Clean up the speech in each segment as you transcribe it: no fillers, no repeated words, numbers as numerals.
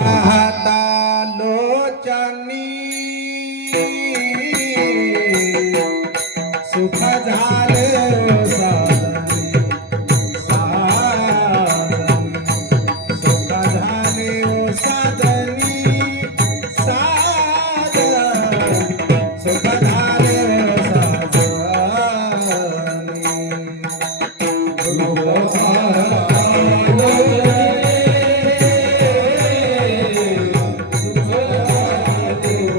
पाहता लोचनी सुख झाले साधनी सुख झाले साधनी सुख झाले साधनी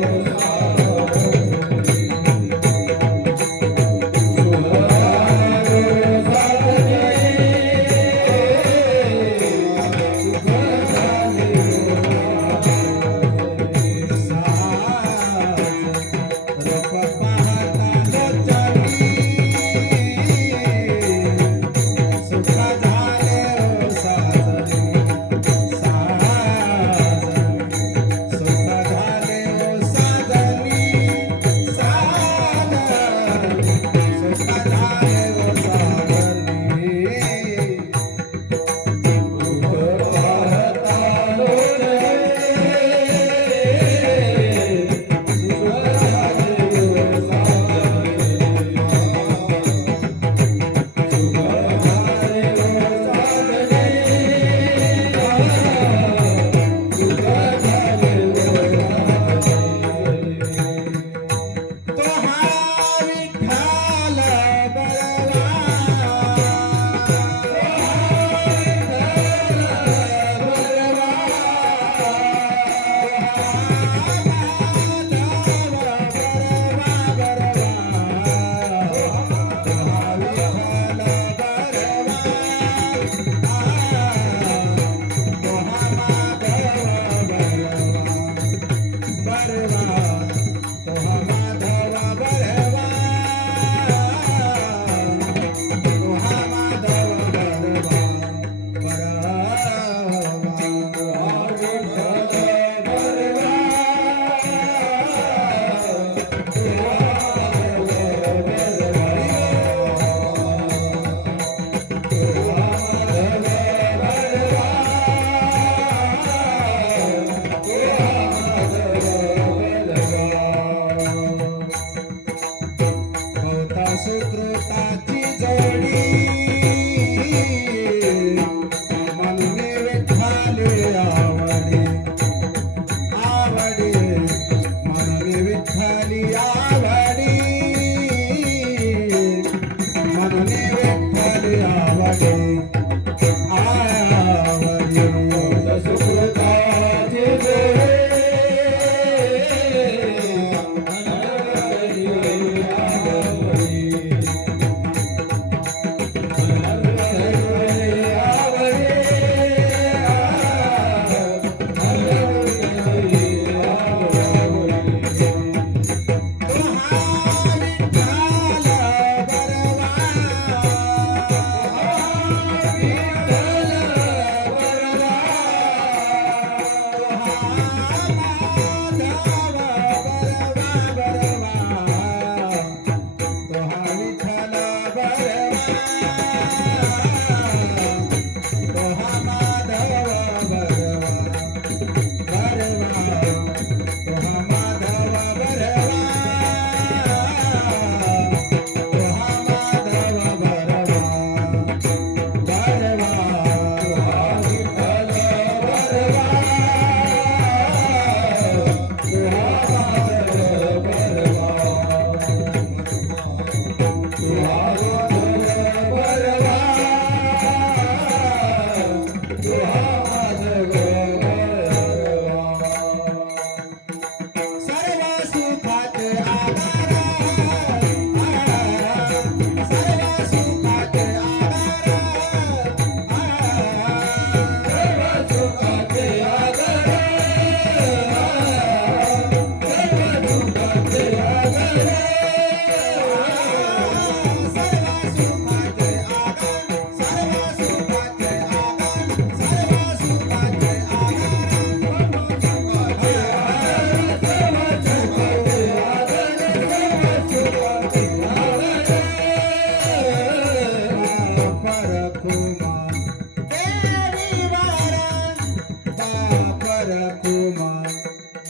रखुमा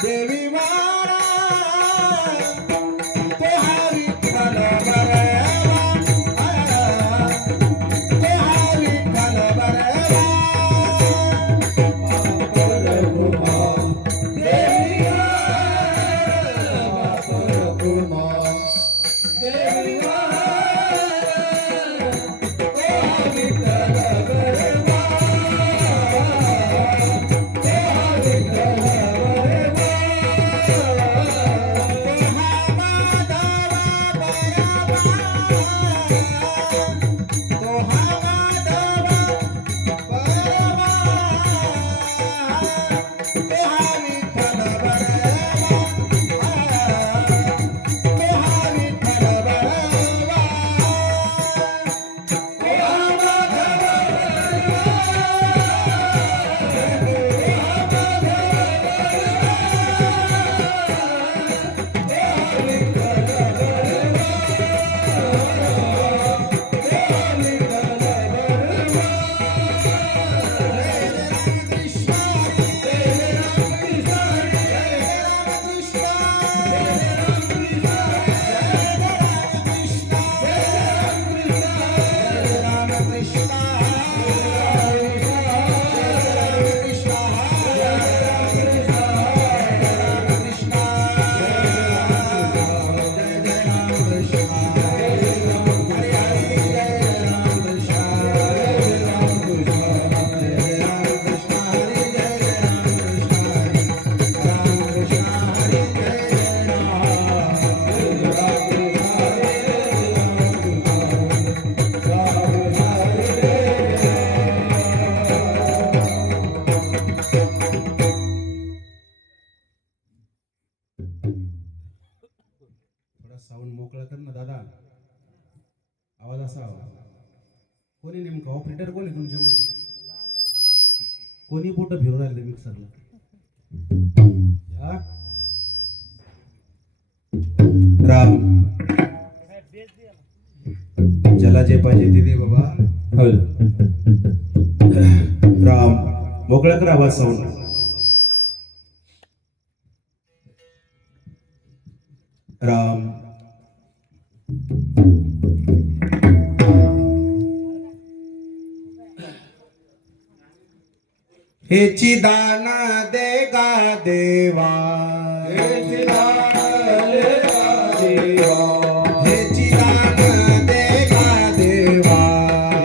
देवी वारा ते हा विठ्ठल बरवा ते हा विठ्ठल बरवा रखुमा देवी वारा रखुमा देवी साऊंड मोकळा कर ना दादा, आवाज असावा. कोणी नेमकं ऑपरेटर कोणी तुमच्यामध्ये? कोणी बोट फिरू राहिले मिक्सरला? राम ज्याला जे पाहिजे ते दे बाबा. राम मोकळा कर आवाज साऊंड. राम हेची दान देगा देवा, हेची दान देगा देवा, हेची दान देगा देवा,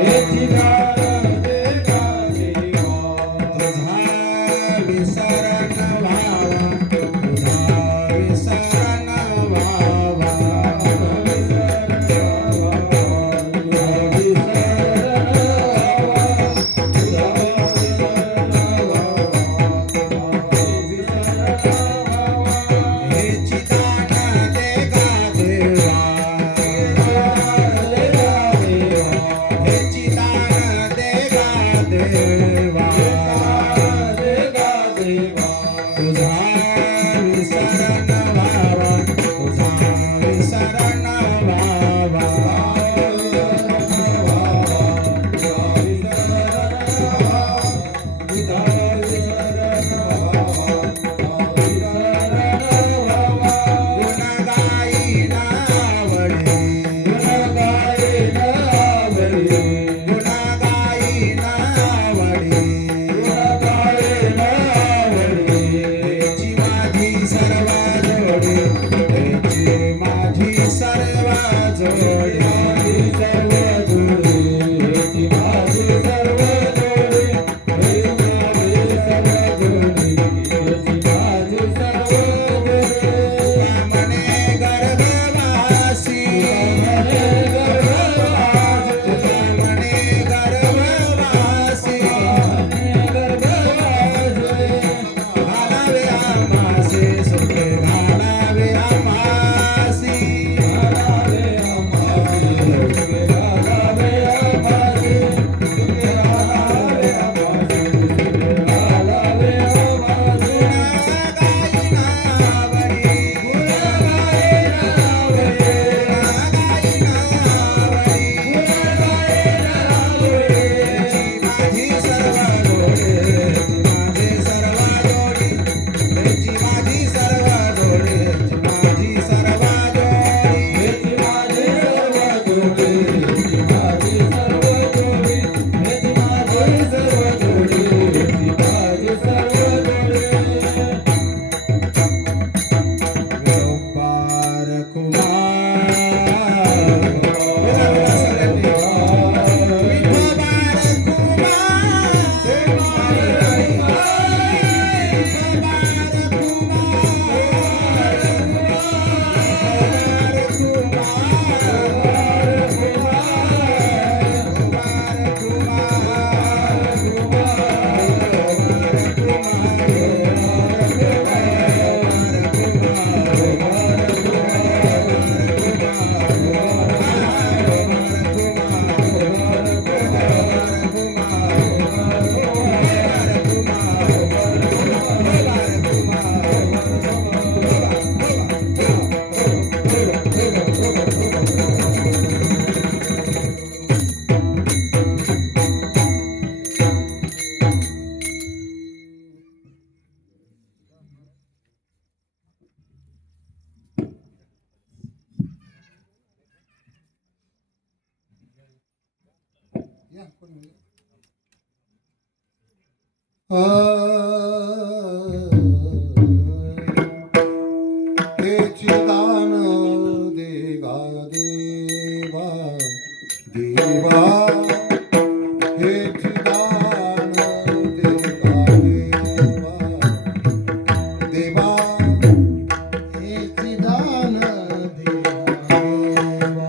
हेची दान देगा देवा. तुझा विसरण व्हावा, तुझा विसरण व्हावा, हेची दान देगा देवा देवा हेची दान देगा देवा देवा हेची दान देगा देवा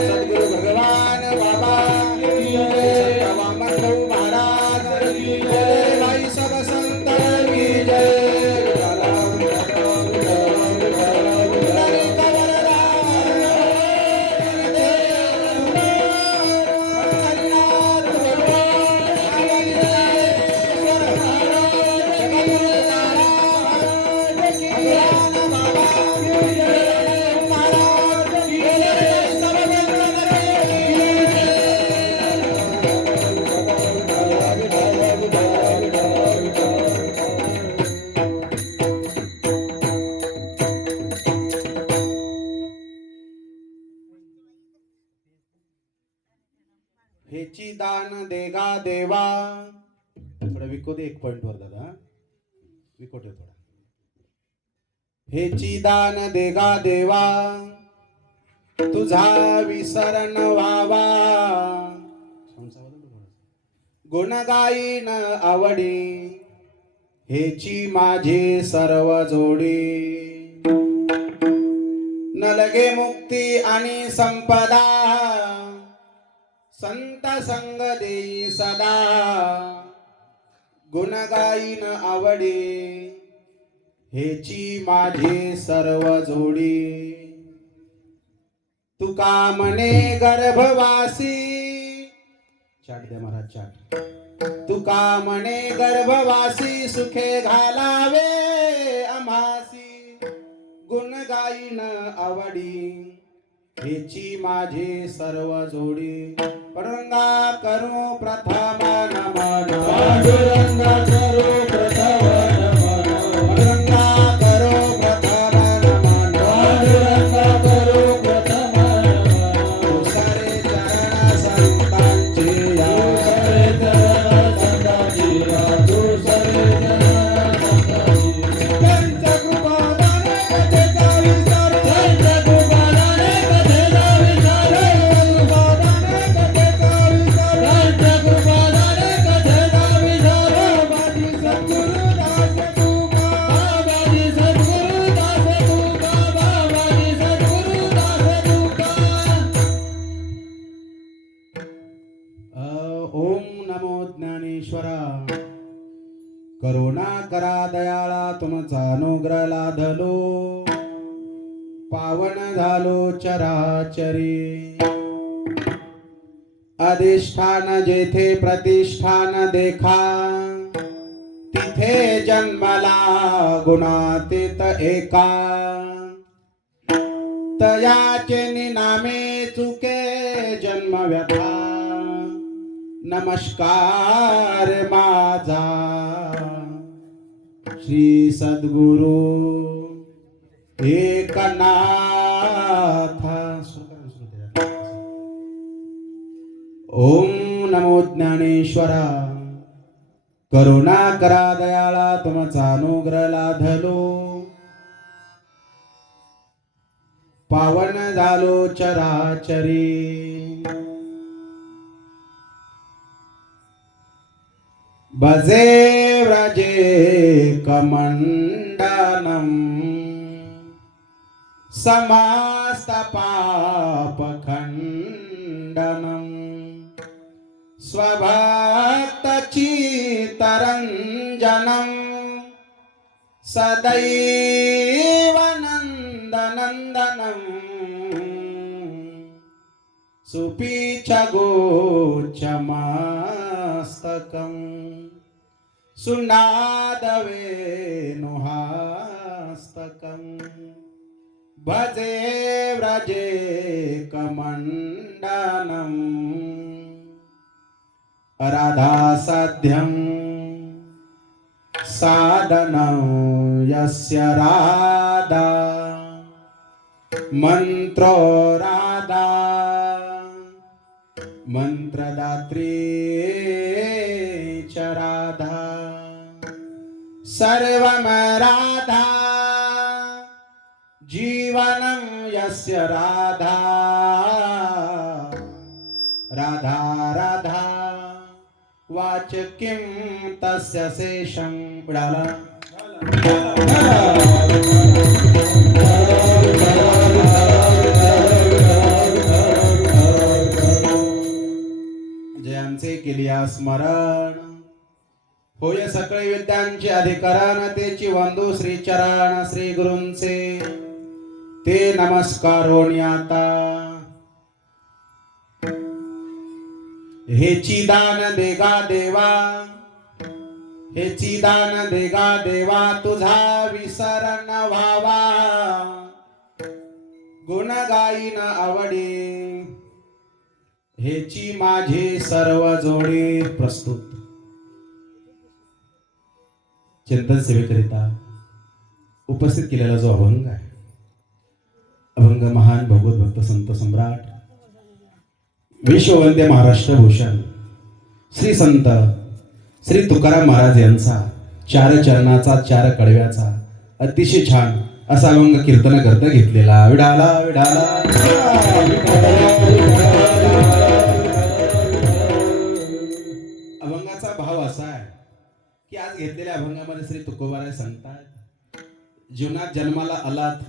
सद्गुरु भगवान बाबा सत्यवामन महाराज भाई सब संतन की जय। हेची दान देगा देवा। थोडा विको दे, 1 पॉइंट वर दादा, विको ठेव थोडा। हेची दान देगा देवा, तुझा विसरण व्हावा। गुण गाईन आवडी, हेची माझी सर्व जोडी। न लगे मुक्ती आणि संपदा, संत संग देई सदा। गुण गाईन आवडी, हेची माझी सर्व जोडी। तुका म्हणे गर्भवासी, चाट द्या महाराज चाट। तुका म्हणे गर्भवासी, सुखे घालावे आम्हासी। गुण गाईन आवडी, हेची माझी सर्व जोडी। पांडुरंगा करू प्रथम नमन, पांडुरंगा करू प्रथम नमन, पांडुरंगा करू प्रथम नमन, पांडुरंगा करू प्रथम नमन। दुसरे चरण संतांचे या, दुसरे चरण संतांचे या, दुसरे चरण संतांचे। त्यांच्या कृपा दान त्याचा विसर, ज्ञानेश्वरा करुणा करा दयाळा तुमचा अनुग्रह लाधलो पावन झालो चराचरी अधिष्ठान जेथे प्रतिष्ठान देखा तिथे जन्मला गुणातीत एका तयाचे निनामे चुके जन्म व्यथा नमस्कार माझा श्री सद्गुरु एकनाथा ओम नमो ज्ञानेश्वरा करुणा करा दयाळा तुमचा अनुग्रह लाधलो पावन झालो चराचरी भजे व्रजे कमंडनम समस्त पाप खंडनम स्वभक्त चित्तरंजनम सदैव नंदनंदनम सुपीच्छगोच्छमस्तकं सुनादवेणुहास्तकं भजे व्रजे कमण्डनं राधासाध्यं साधनं यस्य राधा मंत्रो राधा मंत्रदात्री च राधा सर्वं राधा जीवनं यस्य राधा राधा राधा वाच किं तस्य शेषं उडाला जयांचे केलिया स्मरण होय सकळे विद्यांचे अधिकरण तेची वंदू श्री चरण श्री गुरूंचे ते नमस्कारोनी आता हेची दान देगा देवा हेची दान देगा देवा तुझा विसरण व्हावा गुण गाईन आवडी हेची माझे सर्व जोडे प्रस्तुत चिंतन सेवेकरिता उपस्थित केलेला जो अभंग आहे अभंग महान भगवत भक्त संत सम्राट विश्ववंद्य महाराष्ट्र भूषण श्री संत श्री तुकाराम महाराज यांचा चार चरणाचा चार कडव्याचा अतिशय छान असा अभंग कीर्तन करता घेतलेला विडाला विडाला अभंगाचा भाव असा आहे की आज घेतलेल्या अभंगामध्ये श्री तुकोबाराय सांगतात जीवनात जन्माला आलात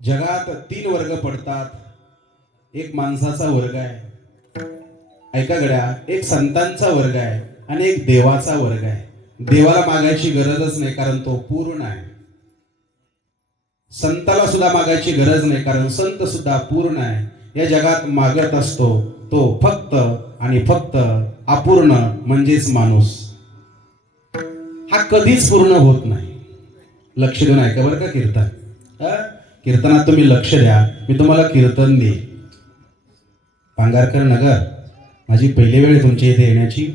जगात 3 वर्ग पडतात एक माणसाचा वर्ग आहे ऐका गड्या एक संतांचा वर्ग आहे आणि एक देवाचा वर्ग आहे देवाला मागायची गरजच नाही कारण तो पूर्ण आहे संताला सुद्धा मागायची गरज नाही कारण संत सुद्धा पूर्ण आहे या जगात मागत असतो तो फक्त आणि फक्त अपूर्ण म्हणजेच माणूस हा कधीच पूर्ण होत नाही लक्ष देऊन ऐका बरं का कीर्तन कीर्तनात तुम्ही लक्ष द्या मी तुम्हाला कीर्तन देईन पांगारकर नगर माझी पहिली वेळ तुमच्या इथे येण्याची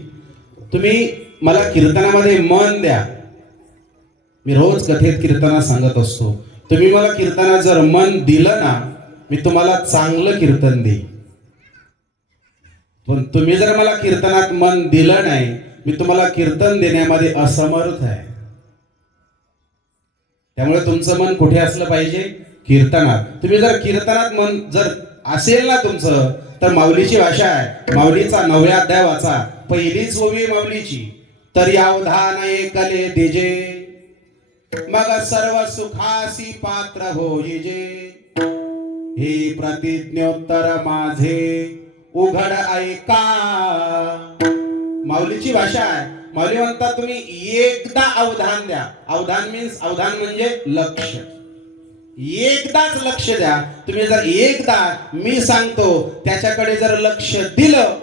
तुम्ही मला कीर्तनामध्ये मन द्या मी रोज कथेत कीर्तनात सांगत असतो तुम्ही मला कीर्तनात जर मन दिलं ना मी तुम्हाला चांगलं कीर्तन देईन पण तुम्ही जर मला कीर्तनात मन दिलं नाही मी तुम्हाला कीर्तन देण्यामध्ये असमर्थ आहे त्यामुळे तुमचं मन कुठे असलं पाहिजे कीर्तनात तुम्ही जर कीर्तनात मन जर असेल ना तुमचं तर माऊलीची भाषा आहे माऊलीचा 9व्या अध्याय वाचा पहिलीच ओवी माऊलीची तरी अवधान ऐकले दिजे मग सर्व सुखासी पात्र होईजे हे प्रतिज्ञोत्तर माझे उघड ऐका माऊलीची भाषा आहे. माऊली म्हणतात तुम्ही एकदा अवधान द्या. अवधान मीन्स अवधान म्हणजे लक्ष. एकदाच लक्ष द्या. तुम्ही जर एकदा मी सांगतो त्याच्याकडे जर लक्ष दिलं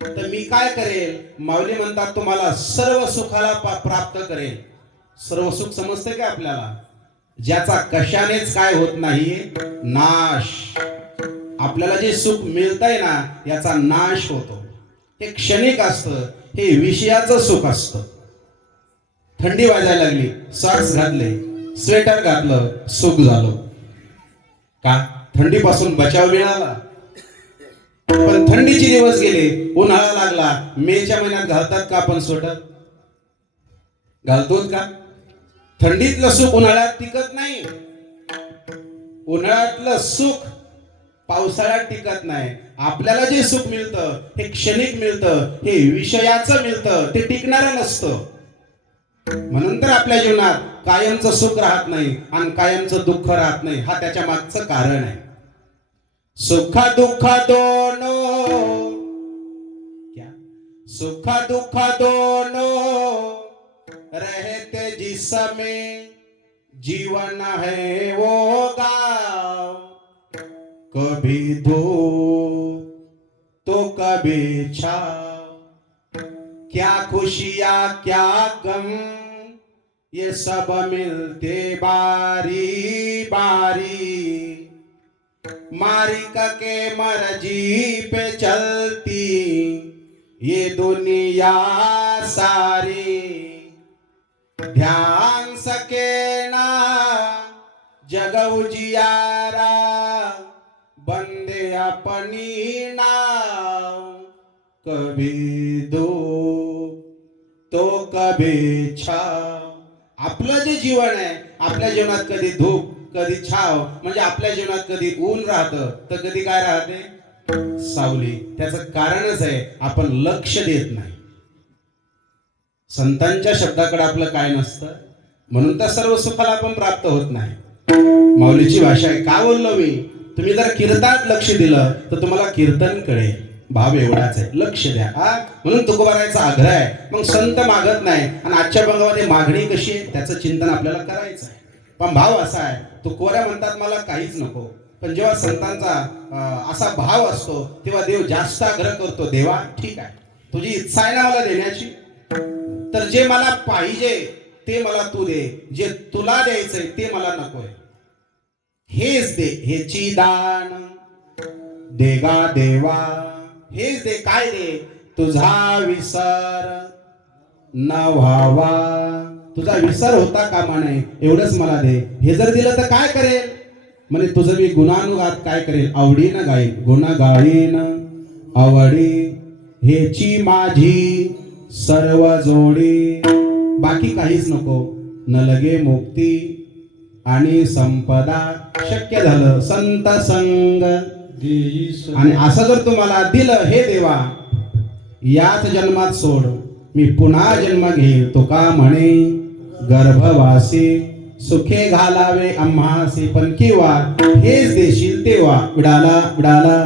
तर मी काय करेल. माऊली म्हणतात तुम्हाला सर्व सुखाला प्राप्त करेल. सर्व सुख समजते का आपल्याला? ज्याचा कशानेच काय होत नाही नाश. आपल्याला जे सुख मिळतंय ना याचा नाश होतो. हे क्षणिक असतं. हे विषयाचं सुख असतं. थंडी वाजायला लागली, सॉक्स घातले, स्वेटर घातलं, सुख झालं का? थंडीपासून बचाव मिळाला. पण थंडीचे दिवस गेले, उन्हाळा लागला. मेच्या महिन्यात घालतात का आपण स्वेटर? घालतोच का? थंडीतलं सुख उन्हाळ्यात टिकत नाही. उन्हाळ्यातलं सुख पावसाळ्यात टिकत नाही. आपल्याला जे सुख मिळतं हे क्षणिक मिळतं. हे विषयाचं मिळतं. ते टिकणारं नसतं. म्हणून तर आपल्या जीवनात कायमचं सुख राहत नाही आणि कायमचं दुःख राहत नाही. हा त्याच्या मागचं कारण आहे. सुख दुःख दोनों क्या? सुख दुःख दोनों रहते जिसमें जीवन है वो गाँव. कभी धूप तो कभी छाँव. क्या खुशियाँ क्या गम ये सब मिलते बारी बारी. मालिक के मर्जी पे चलती ये दुनिया सारी. ध्यान सके ना जग उजियारा बंदे अपनी नाव. कभी धूप तो कभी छाव. आपलं जे जीवन आहे आपल्या जीवनात कधी धूप कधी छाव म्हणजे आपल्या जीवनात कधी ऊन राहतं तर कधी काय राहते सावली. त्याचं कारणच आहे आपण लक्ष देत नाही. संतांच्या शब्दाकडे आपलं काय नसतं. म्हणून तर सर्व सुखाला आपण प्राप्त होत नाही. माऊलीची भाषा आहे. का बोललो मी? तुम्ही जर कीर्तनात लक्ष दिलं तर तुम्हाला कीर्तन कळेल. भाव एवढाच आहे. लक्ष द्या. म्हणून तुकोबारायचा आग्रह आहे. मग संत मागत नाही आणि आजच्या बंगामध्ये मागणी कशी आहे त्याचं चिंतन आपल्याला करायचं आहे. पण भाव असा आहे. तुकोबारा म्हणतात मला काहीच नको. पण जेव्हा संतांचा असा भाव असतो तेव्हा देव जास्त आग्रह करतो. देवा ठीक आहे तुझी इच्छा आहे ना मला देण्याची, तर जे मला पाहिजे ते मला तू दे. जे तुला द्यायचंय ते मला नकोय. हेच दे. हेची दान देगा देवा. हेच दे. काय दे? तुझा विसर न व्हावा. तुझा विसर होता कामा नये एवढंच मला दे. हे जर दिलं तर काय करेल म्हणे तुझं मी गुणानुगात काय करेल. आवडीनं गाईन. गुण गाईन आवडी हेची माझी सर्व जोडी. बाकी काहीच नको. न लगे मुक्ती आणि संपदा शक्य झालं संत संग. आणि असं जर तुम्हाला दिलं हे देवा याच जन्मात सोड मी पुन्हा जन्म घेईल. तुका म्हणे गर्भवासी सुखे घालावे आम्हासी. पण किंवा हेच देशील तेव्हा विडाला विडाला.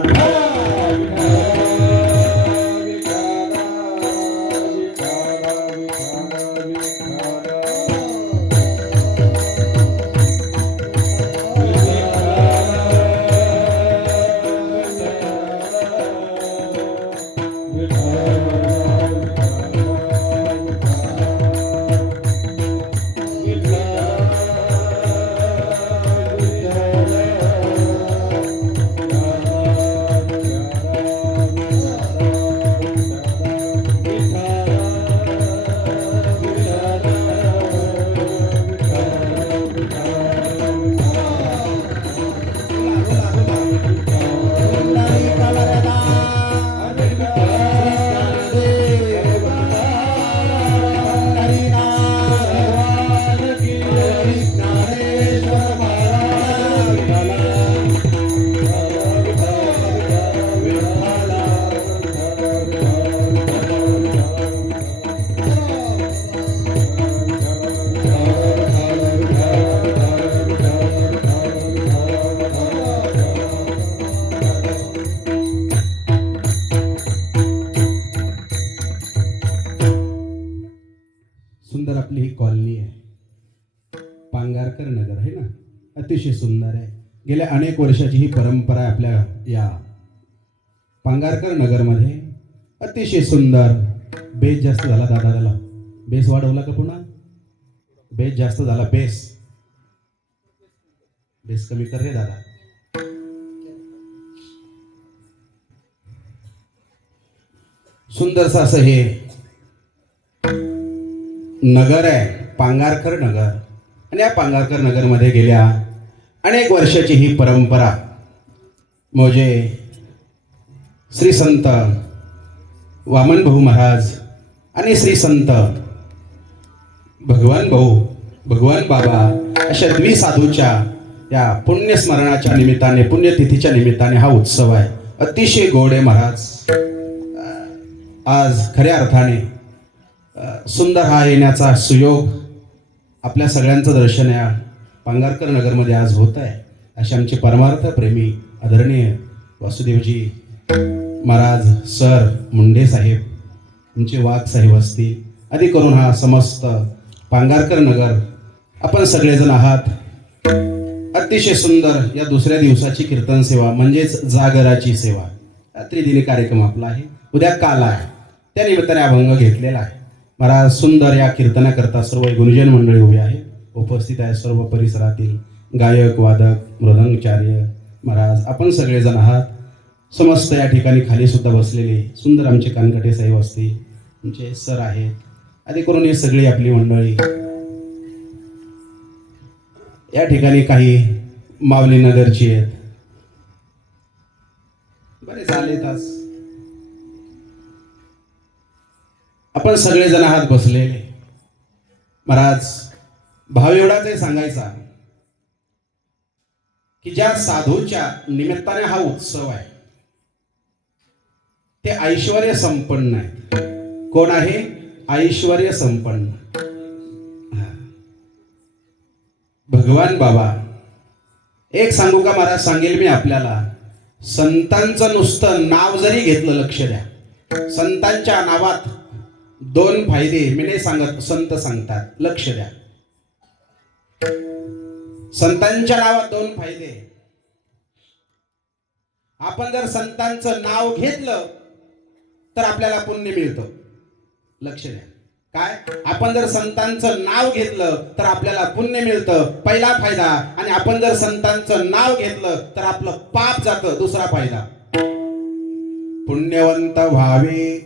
अतिशय सुंदर आहे. गेल्या अनेक वर्षाची ही परंपरा आहे आपल्या या पांगारकर नगरमध्ये. अतिशय सुंदर. बेस जास्त झाला दादा, त्याला बेस वाढवला का पुन्हा? बेस जास्त झाला. बेस कमी कर रे दादा. सुंदरस असं हे नगर आहे, पांगारकर नगर. आणि या पांगारकर नगरमध्ये गेल्या अनेक वर्षाची ही परंपरा म्हणजे श्री संत वामन भाऊ महाराज आणि श्री संत भगवान बाबा अशा द्विसाधूच्या या पुण्यस्मरणाच्या निमित्ताने, पुण्यतिथीच्या निमित्ताने हा उत्सव आहे. अतिशय गोड आहे महाराज. आज खऱ्या अर्थाने सुंदर हा येण्याचा सुयोग आपल्या सगळ्यांचं दर्शन या पांगारकर नगरमध्ये आज होत आहे. असे आमचे परमार्थ प्रेमी आदरणीय वासुदेवजी महाराज, सर मुंडे साहेब, आमचे वाघ साहेब असतील, आदी करून हा समस्त पांगारकर नगर आपण सगळेजण आहात. अतिशय सुंदर या दुसऱ्या दिवसाची कीर्तन सेवा म्हणजेच जागराची सेवा, त्रिदिनी कार्यक्रम आपला आहे. उद्या काल आहे, त्या निमित्ताने अभंग घेतलेला आहे. महाराज सुंदर या कीर्तनाकरता सर्व गुरुजन मंडळी उभे आहे, उपस्थित आहे. सर्व परिसरातील गायक, वादक, मृदंगचार्य महाराज आपण सगळेजण आहात. समस्त या ठिकाणी खाली सुद्धा बसलेले सुंदर आमचे कानकटे साहेब असतील, आमचे सर आहेत, आदी करून ही सगळी आपली मंडळी. या ठिकाणी काही मावली नगरची आहेत, बरेच आले तास. आपण सगळेजण आहात बसलेले. महाराज भाव एवढाच आहे सांगायचा की ज्या साधूच्या निमित्ताने हा उत्सव आहे ते ऐश्वर्य संपन्न आहे. कोण आहे? ऐश्वर्य संपन्न भगवान बाबा. एक सांगू का महाराज, सांगेल मी आपल्याला, संतांचं नुसतं नाव जरी घेतलं, लक्ष द्या, संतांच्या नावात दोन फायदे मी नाही सांगत, संत सांगतात, लक्ष द्या. संतांच्या नावात दोन फायदे. आपण जर संतांचं नाव घेतलं तर आपल्याला पुण्य मिळतं. लक्ष द्या. काय? आपण जर संतांचं नाव घेतलं तर आपल्याला पुण्य मिळतं, पहिला फायदा. आणि आपण जर संतांचं नाव घेतलं तर आपलं पाप जातं, दुसरा फायदा. पुण्यवंत व्हावे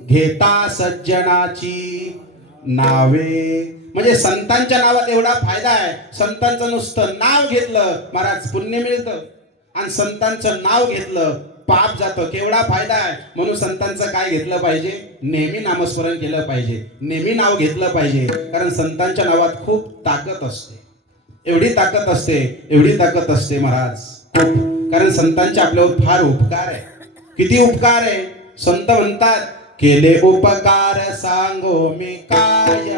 घेता सज्जनाची नावे. म्हणजे संतांच्या नावात एवढा फायदा आहे. संतांचं नुसतं नाव घेतलं महाराज पुण्य मिळतं, आणि संतांचं नाव घेतलं पाप जातं. केवढा फायदा आहे. म्हणून संतांचं काय घेतलं पाहिजे? नेहमी नामस्मरण केलं पाहिजे, नेहमी नाव घेतलं पाहिजे. कारण संतांच्या नावात खूप ताकद असते, एवढी ताकद असते, एवढी ताकद असते महाराज खूप. कारण संतांचे आपल्यावर फार उपकार आहे. किती उपकार आहे. संत म्हणतात, केले उपकार सांगो मी काय,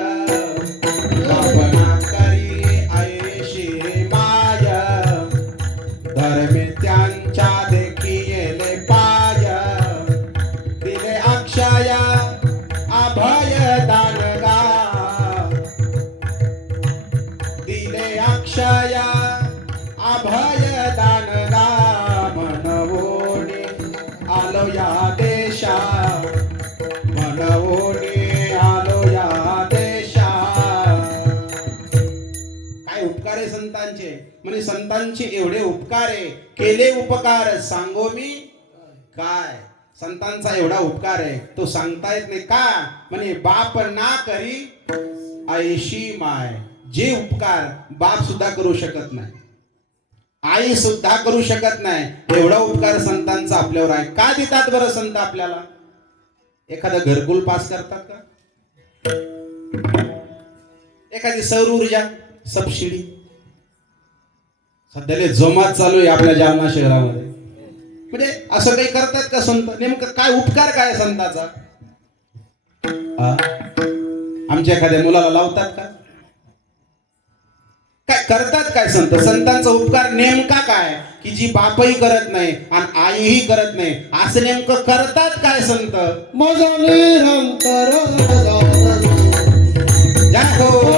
भावना करी ऐशी माय, धर्मे त्यांच्या देखी येले पाय, दिले अक्षय अभय दानगा, दिले अक्षय अभय दानगा, मनवोनी आलो या देशा, मनवोनी आलो या देशा. काय उपकार आहे संतांचे. म्हणजे संतांचे एवढे उपकार आहे. केले उपकार सांगो मी काय. संतांचा एवढा उपकार आहे तो सांगता येत नाही. का? म्हणे बाप ना करी ऐशी माय. जे उपकार बाप सुद्धा करू शकत नाही, आई सुद्धा करू शकत नाही, एवढा उपकार संतांचा आपल्यावर आहे. का देतात बरं संत आपल्याला? एखादा घरकुल पास करतात का? एखादी सौर ऊर्जा सबसिडी सध्याला जोमात चालू आहे आपल्या जालना शहरामध्ये. म्हणजे असं काही करतात का संत? नेमकं काय उपकार काय संताचा? आमच्या एखाद्या मुलाला लावतात का? काय करतात काय संत? संतांचा उपकार नेमका काय की जी बापही करत नाही आणि आईही करत नाही, असं नेमकं करतात काय संत? माझा निरंतर जागो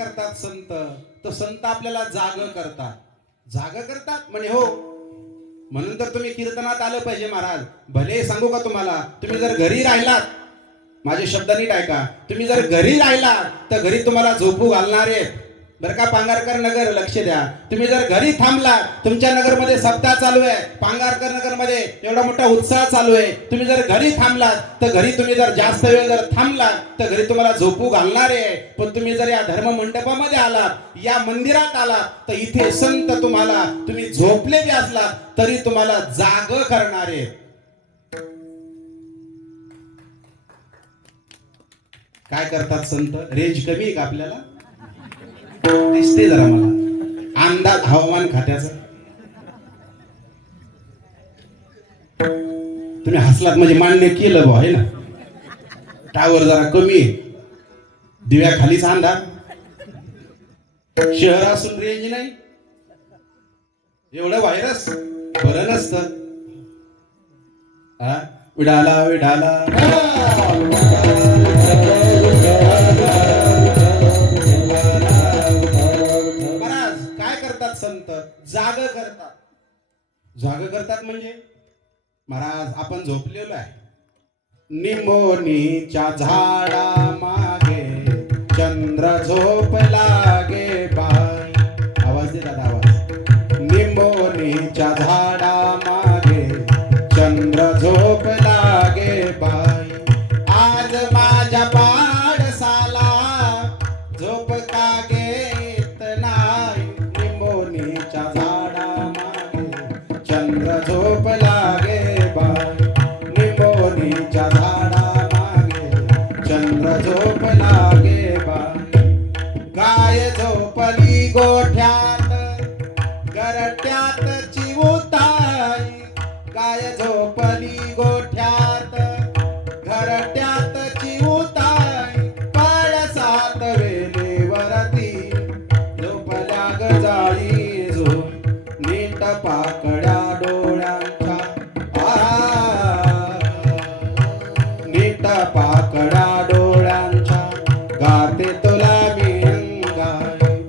करतात संत? तर संत आपल्याला जाग करतात. जाग करतात म्हणजे हो, म्हणून तर तुम्ही कीर्तनात आलं पाहिजे महाराज. भले सांगू का तुम्हाला, तुम्ही जर घरी राहिलात, माझे शब्द नीट ऐका, तुम्ही जर घरी राहिलात तर घरी तुम्हाला झोपू घालणारे बरं का. पांगारकर नगर, लक्ष द्या. तुम्ही जर घरी थांबलात, तुमच्या नगरमध्ये सप्ताह चालू आहे, पांगारकर नगरमध्ये एवढा मोठा उत्साह चालू आहे, तुम्ही जर घरी थांबलात तर घरी तुम्ही जर जास्त वेळ जर थांबलात तर घरी तुम्हाला झोपू घालणारे आहे. पण तुम्ही जर या धर्म मंडपामध्ये आलात, या मंदिरात आलात, तर इथे संत तुम्हाला, तुम्ही झोपले बी असलात तरी तुम्हाला जाग करणारे. काय करतात संत? रेंज कमी आहे का आपल्याला? दिसते जरा मला अंदाज हवामान खात्याचा. तुम्ही हसलात म्हणजे मान्य केलं बा, आहे ना. टावर जरा कमी आहे, दिव्याखालीच अंधार, शहर असून रेंज नाही, एवढं व्हायरस बरं नसतं. विडाला विडाला संत जाग करतात. जाग करतात म्हणजे महाराज आपण झोपलेलो आहे, निमोनीच्या झाडा मागे चंद्र झोप लागे बाई. आवाज दे दादा, आवाज. निमोनीच्या झाडा मागे चंद्र झोप लागे बाई. आज माझ्या पाडसाला झोप का घेत नाही. निमोनीच्या झाडा मागे चंद्र झोप लागे बाई. निमोनीच्या झाडा मागे चंद्र झोप लागे बाई. गाय झोपली गोठ्यात घरट्यात चिवताई. गाय झोपली गोठ्यात घरट्यात चिवताई. पळसात वेलीवरती झोपल्या गजाळी झोप. नीट पाकड्या डोळ्यांच्या नीट पाकड्या डोळ्यांच्या गाते तुला मी अंगाई.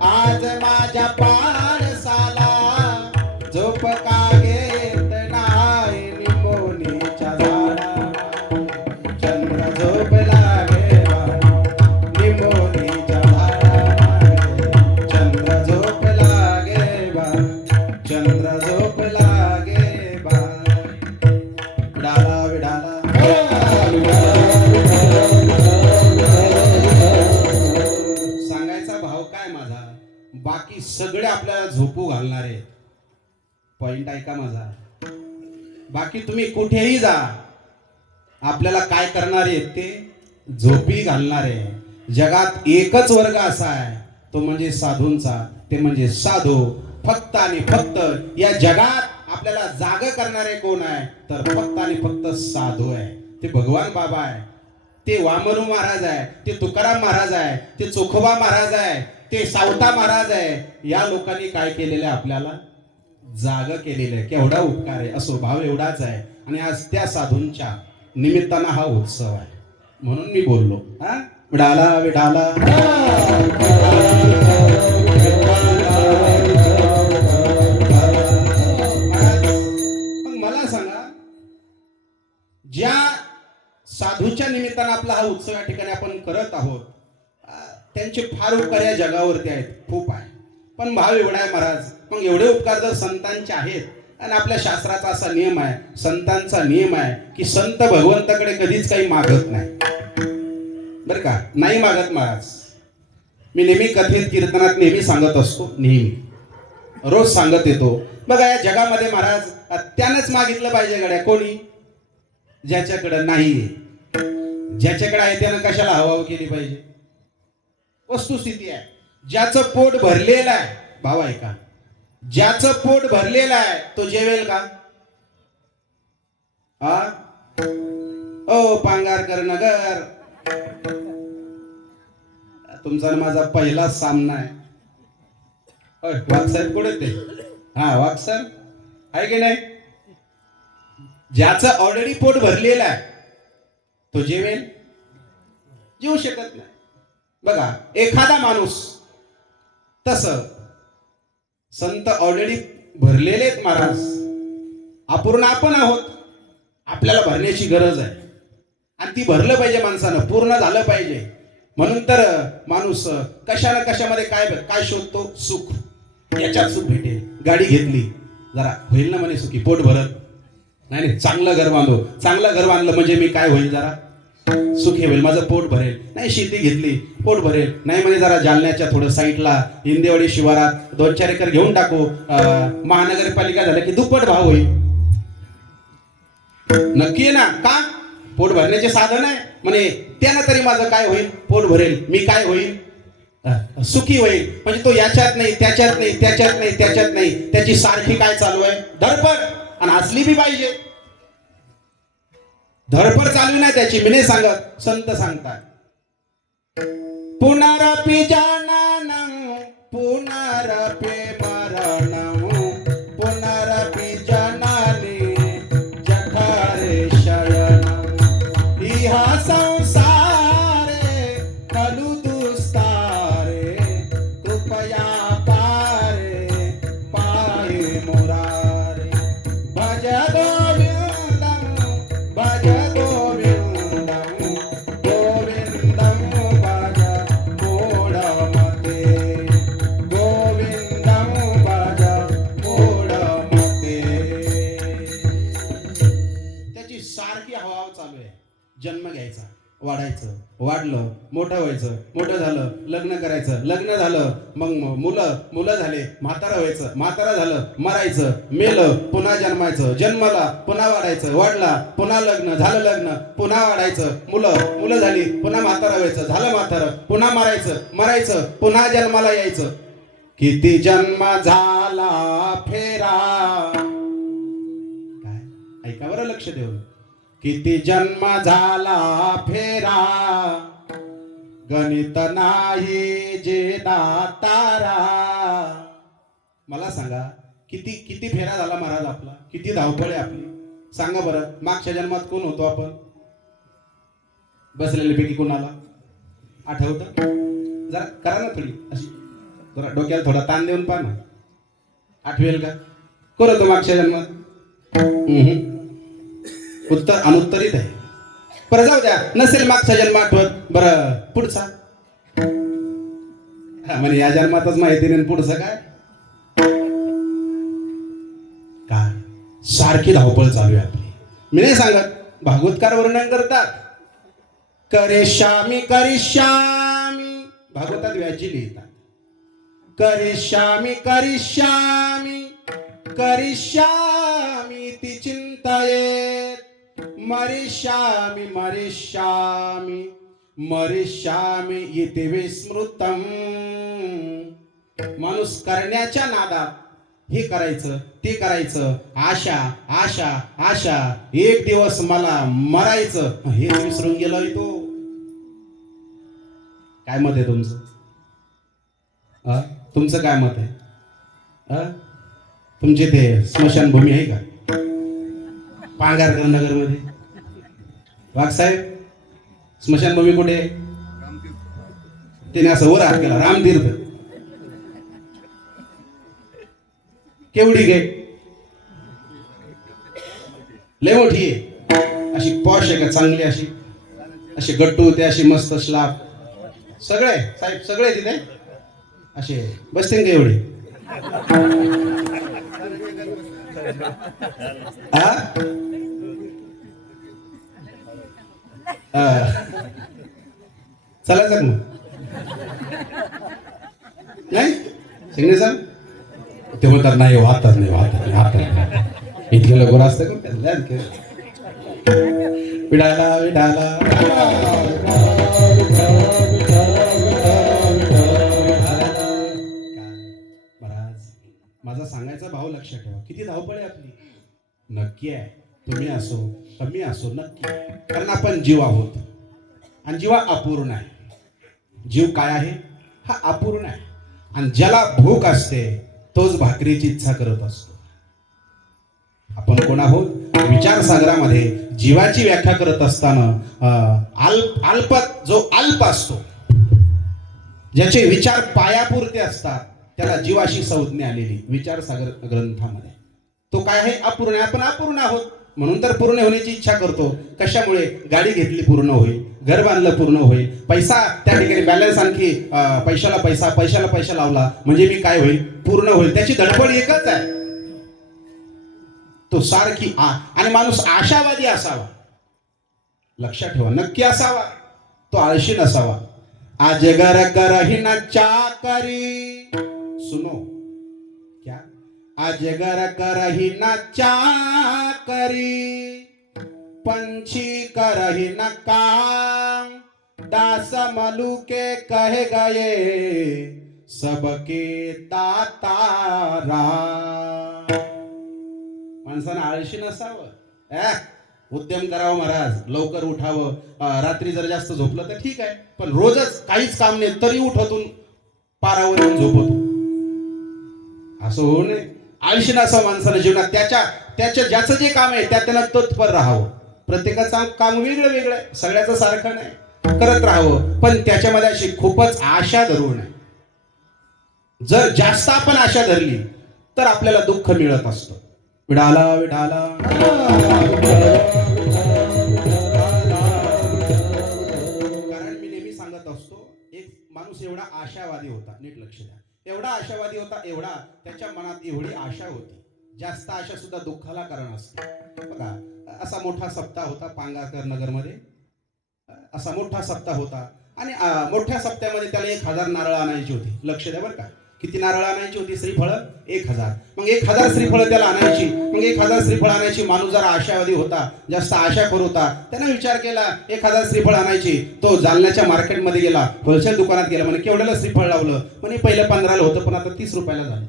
आज माझ्या पाडसाला झोप का घेत नाही. निमोनीच्या झाडा चंद्र झोप लागे बाई. निमोनीच्या झाडा चंद्र झोप लागे बाई. चंद्र झोप लागे बाई. विडाला विडाला सांगायचा भाव काय माझा, बाकी सगळे आपल्याला झोपू घालणारे. पॉइंट ऐका माझा. बाकी तुम्ही कुठेही जा, आपल्याला काय करणारे आहेत ते झोपी घालणारे. जगात एकच वर्ग असा आहे, तो म्हणजे साधूंचा. ते म्हणजे साधू. फक्त आणि फक्त या जगात आपल्याला जाग करणारे कोण आहे, तर फक्त आणि फक्त साधू आहे. ते भगवान बाबा आहे, ते वामनू महाराज आहे, ते तुकाराम महाराज आहे, ते चोखोबा महाराज आहे, ते सावता महाराज आहे. या लोकांनी काय केलेलं आहे, आपल्याला जाग केलेलं आहे. केवढा उपकार आहे. असो भाव एवढाच आहे. आणि आज त्या साधूंच्या निमित्तानं हा उत्सव आहे, म्हणून मी बोललो. विडाला विडाला मग मला सांगा, ज्या साधूच्या निमित्तानं आपला हा उत्सव या ठिकाणी आपण करत आहोत, त्यांचे फार उपकार या जगावरती आहेत, खूप आहे. पण भाव एवढा आहे महाराज, मग एवढे उपकार जर संतांचे आहेत, आणि आपल्या शास्त्राचा असा नियम आहे, संतांचा नियम आहे की संत भगवंताकडे कधीच काही मागत नाही, बरं का, नाही मागत महाराज. मी नेहमी कथेत कीर्तनात नेहमी सांगत असतो, नेहमी रोज सांगत येतो. बघा या जगामध्ये महाराज त्यानंच मागितलं पाहिजे गड्या. कोणी? ज्याच्याकडे नाहीये. ज्याच्याकडे आहे त्यानं कशाला हवाव केली पाहिजे. वस्तुस्थिती आहे, ज्याचं पोट भरलेलं आहे, भाव आहे का, ज्याचं पोट भरलेलं आहे तो जेवेल का? ओ पांगारकर नगर, तुमचा माझा पहिला सामना आहे. वाघ साहेब कुठे ते? हा वाघ सर आहे की नाही? ज्याचं ऑलरेडी पोट भरलेलं आहे तो जेवेल? जेवू शकत नाही. बघा एखादा माणूस तसं संत ऑलरेडी भरलेले आहेत महाराज, अपूर्ण आपण आहोत, आपल्याला भरण्याची गरज आहे आणि ती भरलं पाहिजे, माणसानं पूर्ण झालं पाहिजे. म्हणून तर माणूस कशा ना कशामध्ये काय काय शोधतो, सुख. याच्यात सुख भेटेल. गाडी घेतली, जरा होईल ना म्हणे सुखी, पोट भरत नाही नाही, चांगलं घर बांधो, चांगलं घर बांधलं म्हणजे मी काय होईल, जरा सुखी होईल, माझं पोट भरेल. नाही शेती घेतली, पोट भरेल. नाही म्हणजे जरा जालन्याच्या थोडं साईडला हिंदेवाडी शिवारात 2-4 एकर घेऊन टाकू, महानगरपालिका झालं की दुप्पट भाव होईल. नक्की आहे ना, का पोट भरण्याचे साधन आहे म्हणे, त्यानं तरी माझं काय होईल, पोट भरेल, मी काय होईल, सुखी होईल. म्हणजे तो याच्यात नाही, त्याच्यात नाही, त्याच्यात नाही, त्याच्यात नाही, त्याची सारखी काय चालू आहे, धडपड. आणि असली बी पाहिजे, धडपड चालू नाही त्याची. मी नाही सांगत, संत सांगतात. पुनरपि जाननं पुनरपि मरणं पुनरपि जननी जठरे शयनं इह संसारे खलु दुस्तारे कृपया पारे पाहि मुरारे भज गोविंदं भज गोविंदं गोविंदं भज मूढमते गोविंदं भज मूढमते. त्याची सारखी हवा चालू आहे. जन्म घ्यायचा, वाढायचं, वाढलं, मोठं व्हायचं, मोठं झालं, लग्न करायचं, लग्न झालं, मग मुलं झाले, म्हातारा व्हायचं, म्हातारा झालं, मरायचं, मेलं, पुन्हा जन्मायचं, जन्माला, पुन्हा वाढायचं, वाढला, पुन्हा लग्न झालं, लग्न पुन्हा वाढायचं, मुलं झाली, पुन्हा म्हातारा व्हायचं, झालं म्हातारं, पुन्हा मरायचं, पुन्हा जन्माला यायचं. किती जन्म झाला फेरा, काय ऐका बरं, लक्ष देऊन. किती जन्म झाला फेरा, गणित नाही जे दातारा. मला सांगा, किती फेरा झाला महाराज आपला, किती धावपळ आहे आपली, सांगा बरं. मागच्या जन्मात कोण होतो आपण, बसलेले पैकी कोणाला आठवतं, जरा करा ना थोडी अशी, जरा डोक्याला थोडा ताण देऊन पहा ना, आठवेल का कोण होतो मागच्या जन्मात. उत्तर अनुत्तरित आहे. बरं जाऊ द्या, नसेल मागचा जन्म आठवत, बरं पुढचा म्हणजे या जन्मातच माहिती नाही, पुढचं काय काय सारखी धावपळ चालू आहे आपली. मी नाही सांगत, भागवतकार वर्णन करतात, करिष्यामी करिष्यामी, भागवतात व्याजी लिहितात, करिष्यामी करिष्यामी करिष्यामी ती चिंतायेत, मरिष्यामि मरिष्यामि मरिष्यामि इति विस्मृतम. माणूस करण्याच्या नादात हे करायचं ते करायचं, आशा आशा आशा, एक दिवस मला मरायचं हे विसरून गेलोय तो. काय मत आहे तुमचं, तुमचं काय मत आहे? तुमची ते स्मशानभूमी आहे का पांगारकर नगर मध्ये? वाघ साहेब, स्मशानभूमी कुठे? त्याने असं वर हात केला, रामतीर्थ. केवढी गे, लय मोठी आहे, अशी पॉश आहे का, चांगली अशी, अशी गट्टू ते, अशी मस्त स्लाब, सगळे साहेब सगळे तिथे असे बसतील का एवढे? चालायचं मग नाही शिंगणे सर ते म्हणतात, नाही वाहतात नाही इतके लवकर असतं का विडाला विडाला. माझा सांगायचा भाव लक्षात ठेवा, किती धावपळ आहे आपली. नक्की आहे, तुम्ही असो कमी असो, नक्की, कारण आपण जीव आहोत आणि जीवा अपूर्ण आहे. जीव काय आहे, हा अपूर्ण आहे. आणि ज्याला भूक असते तोच भाकरीची इच्छा करत असतो. आपण कोण आहोत, विचारसागरामध्ये जीवाची व्याख्या करत असताना अल्प जो अल्प असतो ज्याचे विचार पायापुरते असतात त्याला जीवाशी संज्ञा आलेली विचारसागर ग्रंथामध्ये. तो काय आहे? अपूर्ण आहे. आपण अपूर्ण आहोत म्हणून तर पूर्ण होण्याची इच्छा करतो. कशामुळे? गाडी घेतली पूर्ण होईल, घर बांधलं पूर्ण होईल, पैसा त्या ठिकाणी बॅलन्स आणखी पैशाला पैसा लावला म्हणजे मी काय होईल? पूर्ण होईल. त्याची धडपड एकच आहे, तो सारखी आणि माणूस आशावादी असावा. लक्षात ठेवा, नक्की असावा, तो आळशी नसावा. आज घर करही न चाकरी, सुनो क्या? आज घर करही न चाकरी, पंछी करही न काम, दास मलुके कहे गए सबके दातारा. माणसानं आळशी नसावं, उद्यम करावं महाराज, लवकर उठावं. रात्री जर जास्त झोपलं तर ठीक आहे, पण रोजच काहीच काम नाही तरी उठवतून पारावर येऊन झोपतो, असं होऊ नये. आळशी नसावं माणसानं जीवनात. त्याच्या ज्याचं जे काम आहे त्यानं तत्पर राहावं. प्रत्येकाचं काम वेगळं वेगळं आहे, सगळ्याचं सारखं नाही, करत राहावं. पण त्याच्यामध्ये अशी खूपच आशा धरू नये. जर जास्त आपण आशा धरली तर आपल्याला दुःख मिळत असतं. विडाला विडाला कारण मी नेहमी सांगत असतो, एक माणूस एवढा आशावादी होता, नीट लक्ष द्या, एवढा आशावादी होता, एवढा त्याच्या मनात एवढी आशा होती. जास्त आशा सुद्धा दुःखाला कारण असते. बघा, असा मोठा सप्ताह होता पांगारकर नगरमध्ये, असा मोठा सप्ताह होता आणि मोठ्या सप्त्यामध्ये त्याला 1000 नारळ आणायची होती. लक्ष द्या बरं का, किती नारळ आणायची होती? श्रीफळ 1000. मग 1000 श्रीफळ त्याला आणायची. मग 1000 श्रीफळ आणायची. माणूस जरा आशावादी होता, जास्त आशाखोर होता. त्याने विचार केला 1000 श्रीफळ आणायची. तो जालन्याच्या मार्केटमध्ये गेला, होलसेल दुकानात गेला. म्हणे केवढ्याला श्रीफळ लावलं? म्हणे पहिलं 15ला होतं पण आता 30 रुपयाला झालं.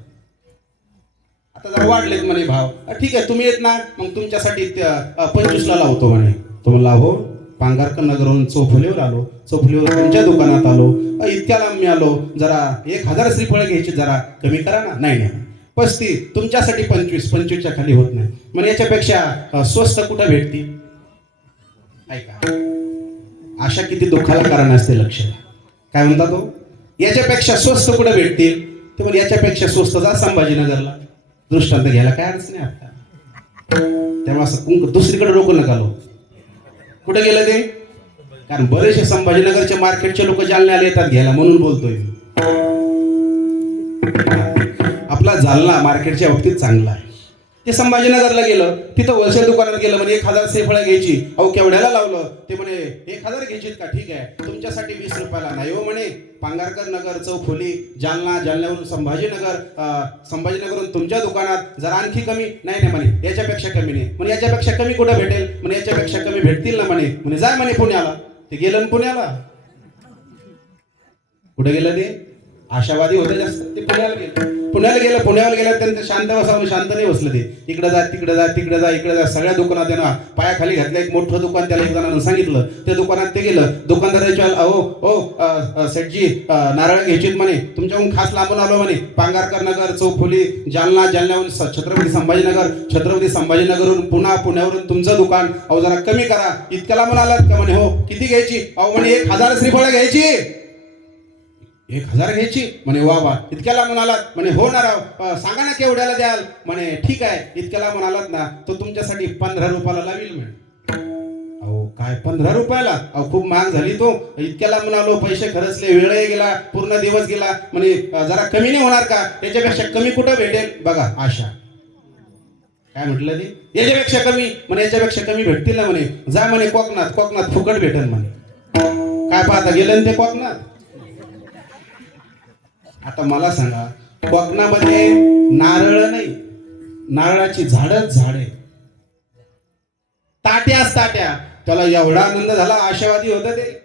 आता जरा वाढलेत म्हणे भाव. ठीक आहे, तुम्ही येत ना, मग तुमच्यासाठी 25ला लावतो म्हणे. तो म्हणला हो, पांगारकर नगरहून चौफुलीवर आलो, चौफुलीवर तुमच्या दुकानात आलो, इतक्या लांब मी आलो, जरा 1000 श्रीफळ घ्यायची, जरा कमी करा ना. नाही 35, तुमच्यासाठी 25, 25च्या खाली होत नाही. म्हणजे याच्यापेक्षा स्वस्त कुठं भेटतील? ऐका, आशा किती दुःखाला कारण असते. लक्ष द्या, काय म्हणता तो? याच्यापेक्षा स्वस्त कुठं भेटतील? ते म्हणजे याच्यापेक्षा स्वस्त जा संभाजीनगरला. दृष्टांत घ्यायला काय अडचण नाही आता. तेव्हा असं दुसरीकडे डोकं नका लो. कुठे गेलं ते? कारण बरेचसे संभाजीनगरच्या मार्केटचे लोक जालन्याला येतात घ्यायला, म्हणून बोलतोय. आपला जालना मार्केटच्या बाबतीत चांगला आहे. ते संभाजीनगरला गेलं, तिथं होलसेल दुकानात गेलं, म्हणजे 1000 श्रीफळं घ्यायची. अहो केवढ्याला लावलं? ते म्हणे 1000 घ्यायचीत का? ठीक आहे, तुमच्यासाठी 20 रुपयाला. नाही हो म्हणे, पांगारकर नगर, चौफुली, जालन्यावरून संभाजीनगरवरून तुमच्या दुकानात जरा आणखी कमी. नाही म्हणे, याच्यापेक्षा कमी नाही. म्हणजे याच्यापेक्षा कमी कुठं भेटेल? म्हणे याच्यापेक्षा कमी भेटतील ना म्हणे. जाय म्हणे पुण्याला. ते गेलं पुण्याला. कुठे गेलं ते? आशावादी होते जास्त, ते पुण्याला गेलं. त्यांचं शांत बसावं, शांत नाही बसलं ते. इकडे जा, तिकडे जा, तिकडे जा, इकडे जा. सगळ्या दुकानात त्यांना पायाखाली घातलं. एक मोठं दुकान त्याला एक जणांना सांगितलं, त्या दुकानात ते गेलं. दुकानदाराच्या अहो सेठजी, नारळ घ्यायचीत म्हणे, तुमच्याहून खास लांबून आलो म्हणे. पांगारकर नगर, चौफुली, जालन्यावरून छत्रपती संभाजीनगरवरून पुण्यावरून तुमचं दुकान. अहो जरा कमी करा. इतक्या लांबून आलात का? म्हणे हो. किती घ्यायची? अहो म्हणे 1000 श्रीफळं घ्यायची. 1000 घ्यायची? म्हणे वा वा. इतक्या लांबून आलात? म्हणे हो ना राव. सांगा ना केवढ्याला द्याल? म्हणे ठीक आहे, इतक्या लांबून आलात ना, तो तुमच्यासाठी 15 रुपयाला लावील म्हणे. अहो काय 15 रुपयाला? अहो खूप महाग झाली तो. इतक्या लांबून आलो, पैसे खर्चले, वेळही गेला, पूर्ण दिवस गेला. म्हणे जरा कमी नाही होणार का? याच्यापेक्षा कमी कुठं भेटेल? बघा आशा. काय म्हटलं ते? याच्यापेक्षा कमी. म्हणे याच्यापेक्षा कमी भेटतील ना म्हणे. जा म्हणे कोकणात फुकट भेटेल म्हणे. काय पाहता गेलं ते कोकणात? आता मला सांगा, कोकणामध्ये नारळ नाही, नारळाची झाडच झाडे, ताट्या. त्याला एवढा आनंद झाला, आशावादी होतं ते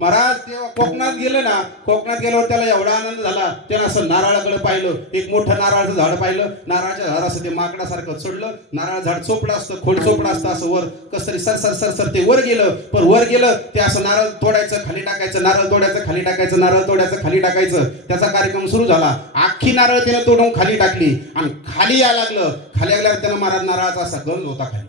महाराज. तेव्हा कोकणात गेल्यावर त्याला एवढा आनंद झाला. त्यानं असं नारळाकडे पाहिलं, एक मोठं नारळाचं झाड पाहिलं. नारळाच्या झाड असं ते माकडासारखं चढलं. नारळ झाड चोपडं असतं, खोड चोपडं असतं, असं वर कसं तरी सर ते वर गेलं. पण वर गेलं ते असं नारळ तोडायचं, खाली टाकायचं, नारळ तोडायचं, खाली टाकायचं, नारळ तोडायचं, खाली टाकायचं. त्याचा कार्यक्रम सुरू झाला. अख्खी नारळ त्यानं तोडून खाली टाकली आणि खाली यायला लागलं. खाली आल्यावर त्यानं महाराज नारळाचा असा गंज होता, खाली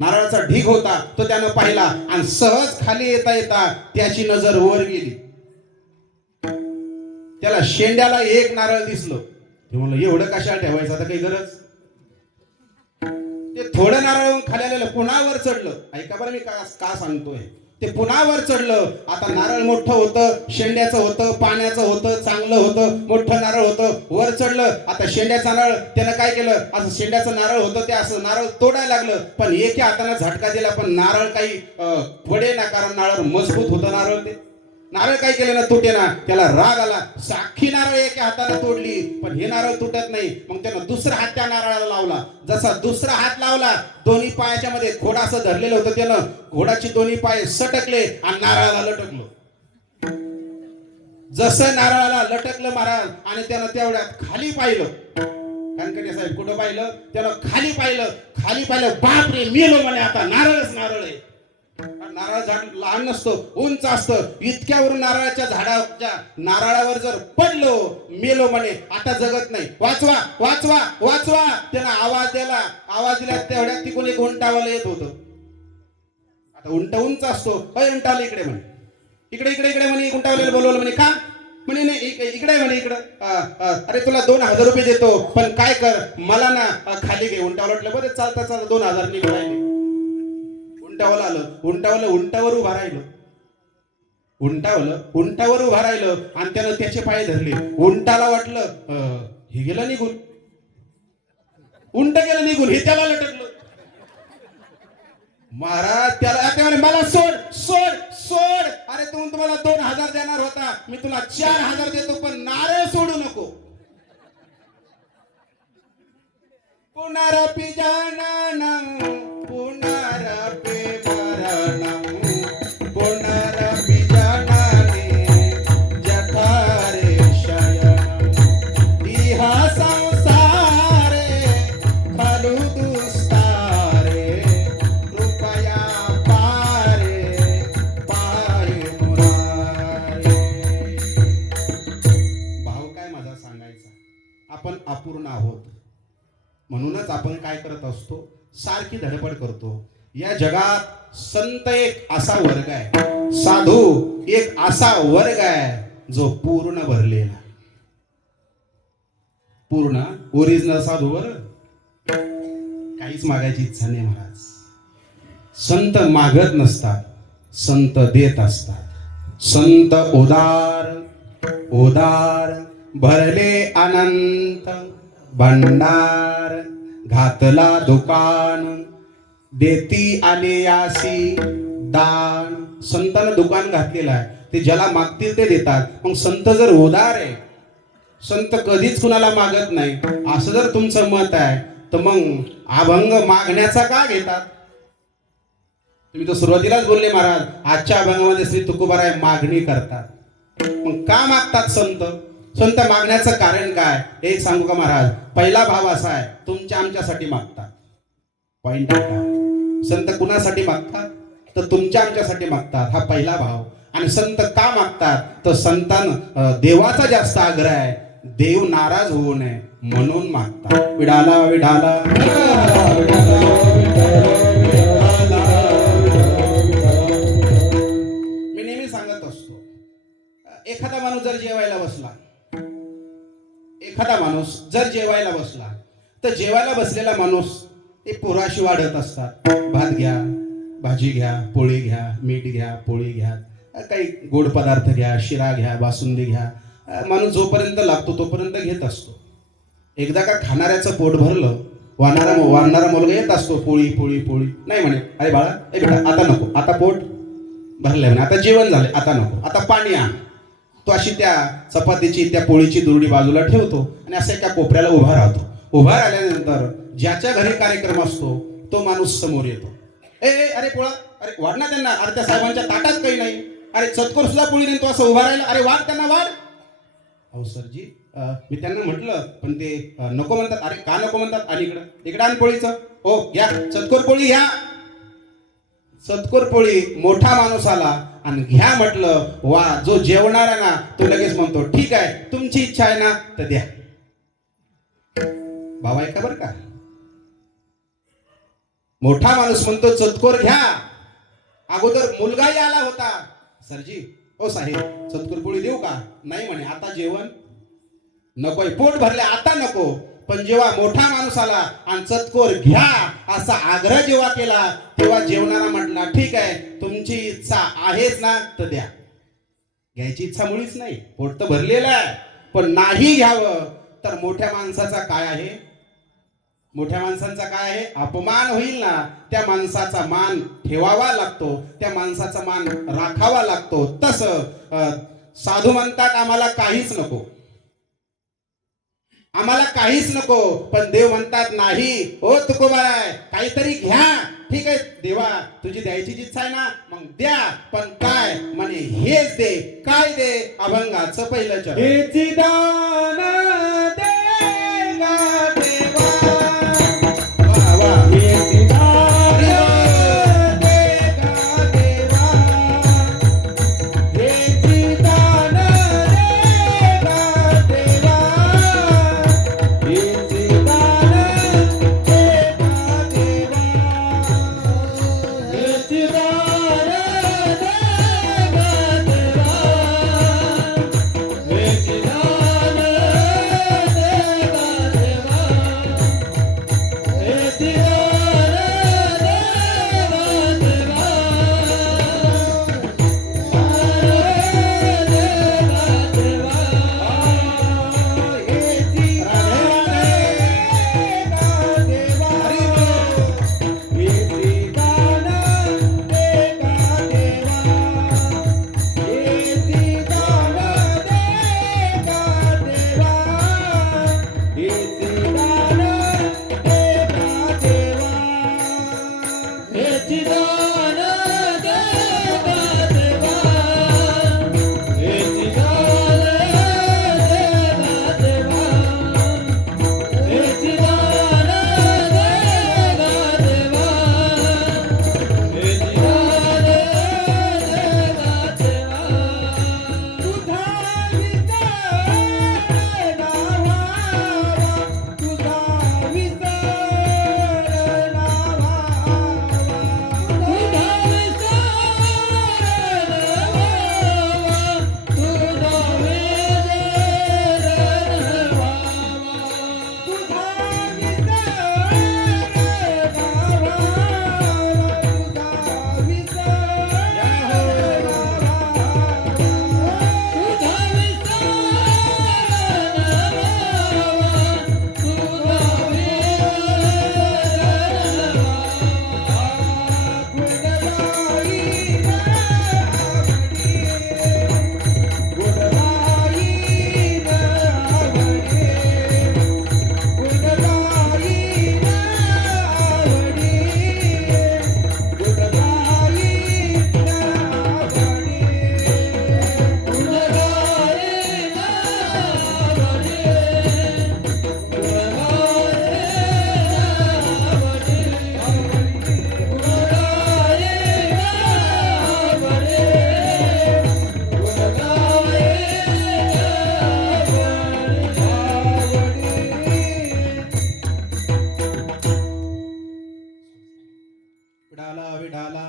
नारळाचा ढीग होता, तो त्यानं पाहिला आणि सहज खाली येता त्याची नजर वर गेली. त्याला शेंड्याला एक नारळ दिसलं. ते म्हणलं एवढं कशाला ठेवायचं, आता काही गरज. ते थोडं नारळ खाली आलेलं पुन्हा वर चढलं. ऐका बरं मी का सांगतोय. ते पुन्हा वर चढलं. आता नारळ मोठं होतं, शेंड्याचं होतं, पाण्याचं होतं, चांगलं होतं, मोठं नारळ होतं. वर चढलं. आता शेंड्याचं नारळ त्यानं काय केलं, असं शेंड्याचं नारळ होतं ते असं नारळ तोडायला लागलं. पण एका हाताने झटका दिला, पण नारळ काही पडे ना, कारण नारळ मजबूत होतं. नारळ ते नारळ काय केलं ना, तुटे ना. त्याला राग आला. साखी नारळ एका हाताने तोडली, पण हे नारळ तुटत नाही. मग त्यानं दुसरा हात त्या नारळाला लावला. जसा दुसरा हात लावला, दोन्ही पायाच्या मध्ये घोडा असं धरलेलं होतं, त्यानं घोडाची दोन्ही पाय सटकले आणि नारळाला लटकलो. जसं नारळाला लटकलं महाराज, आणि त्यानं तेवढ्यात खाली पाहिलं. कानकडे साहेब कुठं पाहिलं, त्यानं खाली पाहिलं. खाली पाहिलं, बापरे मेलो म्हणे, आता नारळच नारळ आहे. नारळ झाड लहान नसतं, उंच असतं. इतक्यावरून नारळाच्या झाडाच्या नारळावर जर पडलो, मेलो म्हणे, आता जगत नाही. वाचवा वाचवा वाचवा. त्यानं आवाज दिला. आवाज दिला तेवढ्यात तिकडून एक उंटावाला येत होतं. आता उंट उंच असतो. अय उंटावाला इकडे म्हणे, इकडे इकडे इकडे म्हणे. उंटावाल्याला बोलवलं म्हणे. का म्हणे, नाही इकडे म्हणे, इकडं. अरे तुला 2000 रुपये देतो, पण काय कर, मला ना खाली घे. उंटावाला म्हटलं बरं चालता चालता 2000 निघाले. उंटावलं आलं. उंटावलं उंटावर उभा राहिलं. उंटावर उभा राहिलं आणि त्यानं त्याचे पाय धरले. उंटाला वाटलं हे गेलं निघून, उंट गेलं निघून, हे त्याला लटकलं. महाराज त्याला म्हणे, मला सोड सोड सोड. अरे तुम्हाला 2000 देणार होता, मी तुला 4000 देतो, पण नारळ सोडू नको. पुनरपि जननम पुनरपि मरणम पुनरपि जननी जठरे शयनम इह संसारे खलु दुस्तारे कृपया पारे पाहि मुरारे. भाव काय माझा सांगायचा, आपण अपूर्ण आहोत. म्हणूनच आपण काय करत असतो, सारखी धडपड करतो. या जगात संत एक असा वर्ग आहे, साधू एक असा वर्ग आहे जो पूर्ण भरलेला. पूर्ण ओरिजिनल साधूवर काहीच मागायची इच्छा नाही महाराज. संत मागत नसतात, संत देत असतात. संत उदार उदार भरले अनंत भंडार घातला दुकान देती आलेयासी दान. संतानं दुकान घातलेलं आहे, ते ज्याला मागतील ते देतात. मग संत जर उदार आहे, संत कधीच कुणाला मागत नाही, असं जर तुमचं मत आहे, तर मग अभंग मागण्याचा का घेतात. तुम्ही तर सुरुवातीलाच बोलले महाराज, आजच्या अभंगामध्ये श्री तुकोबाराय मागणी करतात. मग का मागतात संत. संत मागण्याचं कारण काय, एक सांगू का महाराज. पहिला भाव असा आहे, तुमच्या आमच्यासाठी मागतात. पॉइंट आहे. संत कुणासाठी मागतात, तर तुमच्या आमच्यासाठी मागतात, हा पहिला भाव. आणि संत का मागतात, तर संतांना देवाचा जास्त आग्रह आहे, देव नाराज होऊ नये म्हणून मागतात. विडाला विडाला मी नेहमी सांगत असतो, एखादा माणूस जर जेवायला बसला, एखादा माणूस जर जेवायला बसला, तर जेवायला बसलेला माणूस ते पोराशी वाढत असतात. भात घ्या, भाजी घ्या, पोळी घ्या, मीठ घ्या, पोळी घ्या, काही गोड पदार्थ घ्या, शिरा घ्या, बासुंदी घ्या. माणूस जोपर्यंत लागतो तोपर्यंत घेत असतो. एकदा का खाणाऱ्याचं पोट भरलं, वाढणारा मुलगा येत असतो, पोळी पोळी पोळी. नाही म्हणे, अरे बाळा ए बेटा आता नको, आता पोट भरलंय म्हणे, आता जेवण झालंय, आता नको, आता पाणी आण. तो अशी त्या चपातीची त्या पोळीची दुरडी बाजूला ठेवतो आणि असं एका कोपऱ्याला उभा राहतो. उभा राहिल्यानंतर ज्याच्या घरी कार्यक्रम असतो तो माणूस समोर येतो. ए अरे पोळा, अरे वाढ ना त्यांना. अरे त्या साहेबांच्या ताटात काही नाही. अरे चतकोर सुद्धा पोळी नाही, तो असं उभा राहिला. अरे वाढ त्यांना, वाढ. अहो सरजी, मी त्यांना म्हटलं, पण ते नको म्हणतात. अरे का नको म्हणतात, आणि इकडं आण पोळीचं. हो घ्या, चतकोर पोळी घ्या. चतकोर पोळी मोठा माणूस आला आणि घ्या म्हटलं, वा. जो जेवणार आहे ना तो लगेच म्हणतो, ठीक आहे, तुमची इच्छा आहे ना तर द्या. भाव ऐका बरं का. मोठा माणूस म्हणतो चतकोर घ्या. अगोदर मुलगाही आला होता. सरजी, ओ साहेब सत्कर पोळी देऊ का? नाही म्हणे, आता जेवण नकोय, पोट भरले आता नको. पण जेव्हा मोठा माणूस आला आणि चतकोर घ्या असा आग्रह जेव्हा केला तेव्हा जेवणारा म्हटला ठीक आहे, तुमची इच्छा आहेच ना तर द्या. घ्यायची इच्छा मुळीच नाही, पोट तर भरलेलं आहे, पण नाही घ्यावं तर मोठ्या माणसाचा काय आहे? मोठ्या माणसांचा काय आहे? अपमान होईल ना. त्या माणसाचा मान ठेवावा लागतो, त्या माणसाचा मान राखावा लागतो. तसं साधू म्हणतात आम्हाला काहीच नको, आम्हाला काहीच नको, पण देव म्हणतात नाही ओ तुकोबाराय काहीतरी घ्या. ठीक आहे देवा, तुझी द्यायची इच्छा आहे ना, मग द्या, पण काय म्हणे हेच दे. काय दे? अभंगाचं पहिलं चरण. हेची दान देगा देवा, वा वा. हेची दान देगा देवा, हेची दान देगा देवा, हेची दान देगा देवा, हेची दान देगा देवा, हेची दान देगा देवा, हेची विडाला विडाला.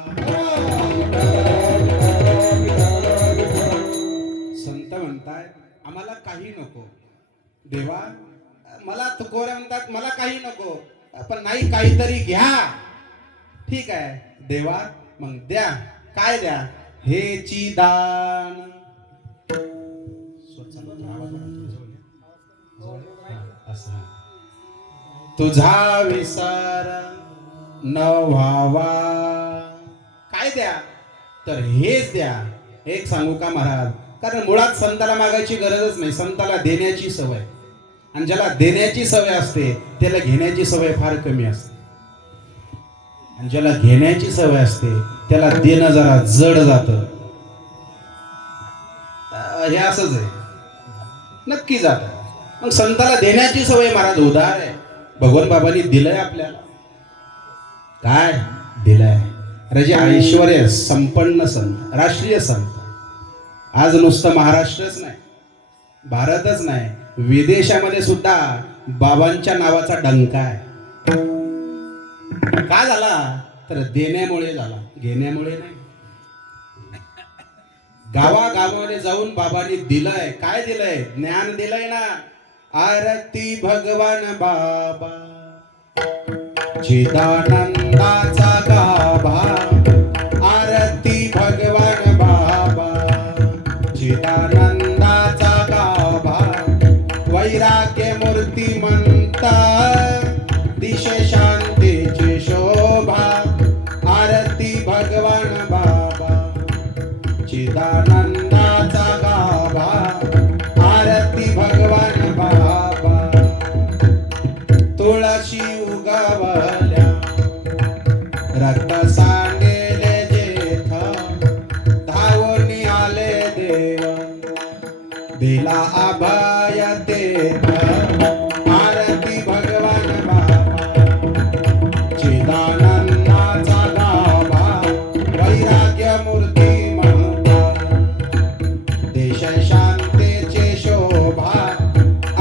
संत म्हणतात आम्हाला काही नको. देवा मला तुकोरे म्हणतात मला काही नको, पण नाही काहीतरी घ्या. ठीक आहे देवा, मग द्या. काय द्या? हेची दान. स्वर चालू आहे, आवाज वाढव, थोडं जवळ ये. जवळ ये. हा, असं हा. तुझा विसर न व्हावा. काय द्या? तर हेच द्या. एक सांगू का महाराज, कारण मुळात संताला मागायची गरजच नाही, संताला देण्याची सवय. आणि ज्याला देण्याची सवय असते त्याला घेण्याची सवय फार कमी असते, आणि ज्याला घेण्याची सवय असते त्याला देणं जरा जड जातं. हे असंच आहे, नक्की जातं. मग संताला देण्याची सवय महाराज उदार आहे. भगवान बाबांनी दिलंय आपल्याला. काय दिलंय? रजे ऐश्वर्य संपन्न संत, राष्ट्रीय संत. आज नुसतं महाराष्ट्रच नाही, भारतच नाही, विदेशामध्ये सुद्धा बाबांच्या नावाचा डंका आहे. का झाला? तर देण्यामुळे झाला, घेण्यामुळे नाही. गावागावाने जाऊन बाबांनी दिलंय. काय दिलंय? ज्ञान दिलंय ना. आरती भगवान बाबा चिदानंदाचा गाभा. आरती भगवान बाबा चिदानंदाचा गाभा. वैराग्य मूर्ती म्हणता दिश शांतीची शोभा. आरती भगवान बाबा चिदानंदाचा गाभा. आरती भगवान बाबा. तुळशी उगवल्या रक्त सांडेले जेथ. धावून आले देव दिला अभय तेथ. आरती भगवान बाबा चिदानंदाचा गाभा. वैराग्य मूर्ती म्हणता देश शांतीचे शोभा.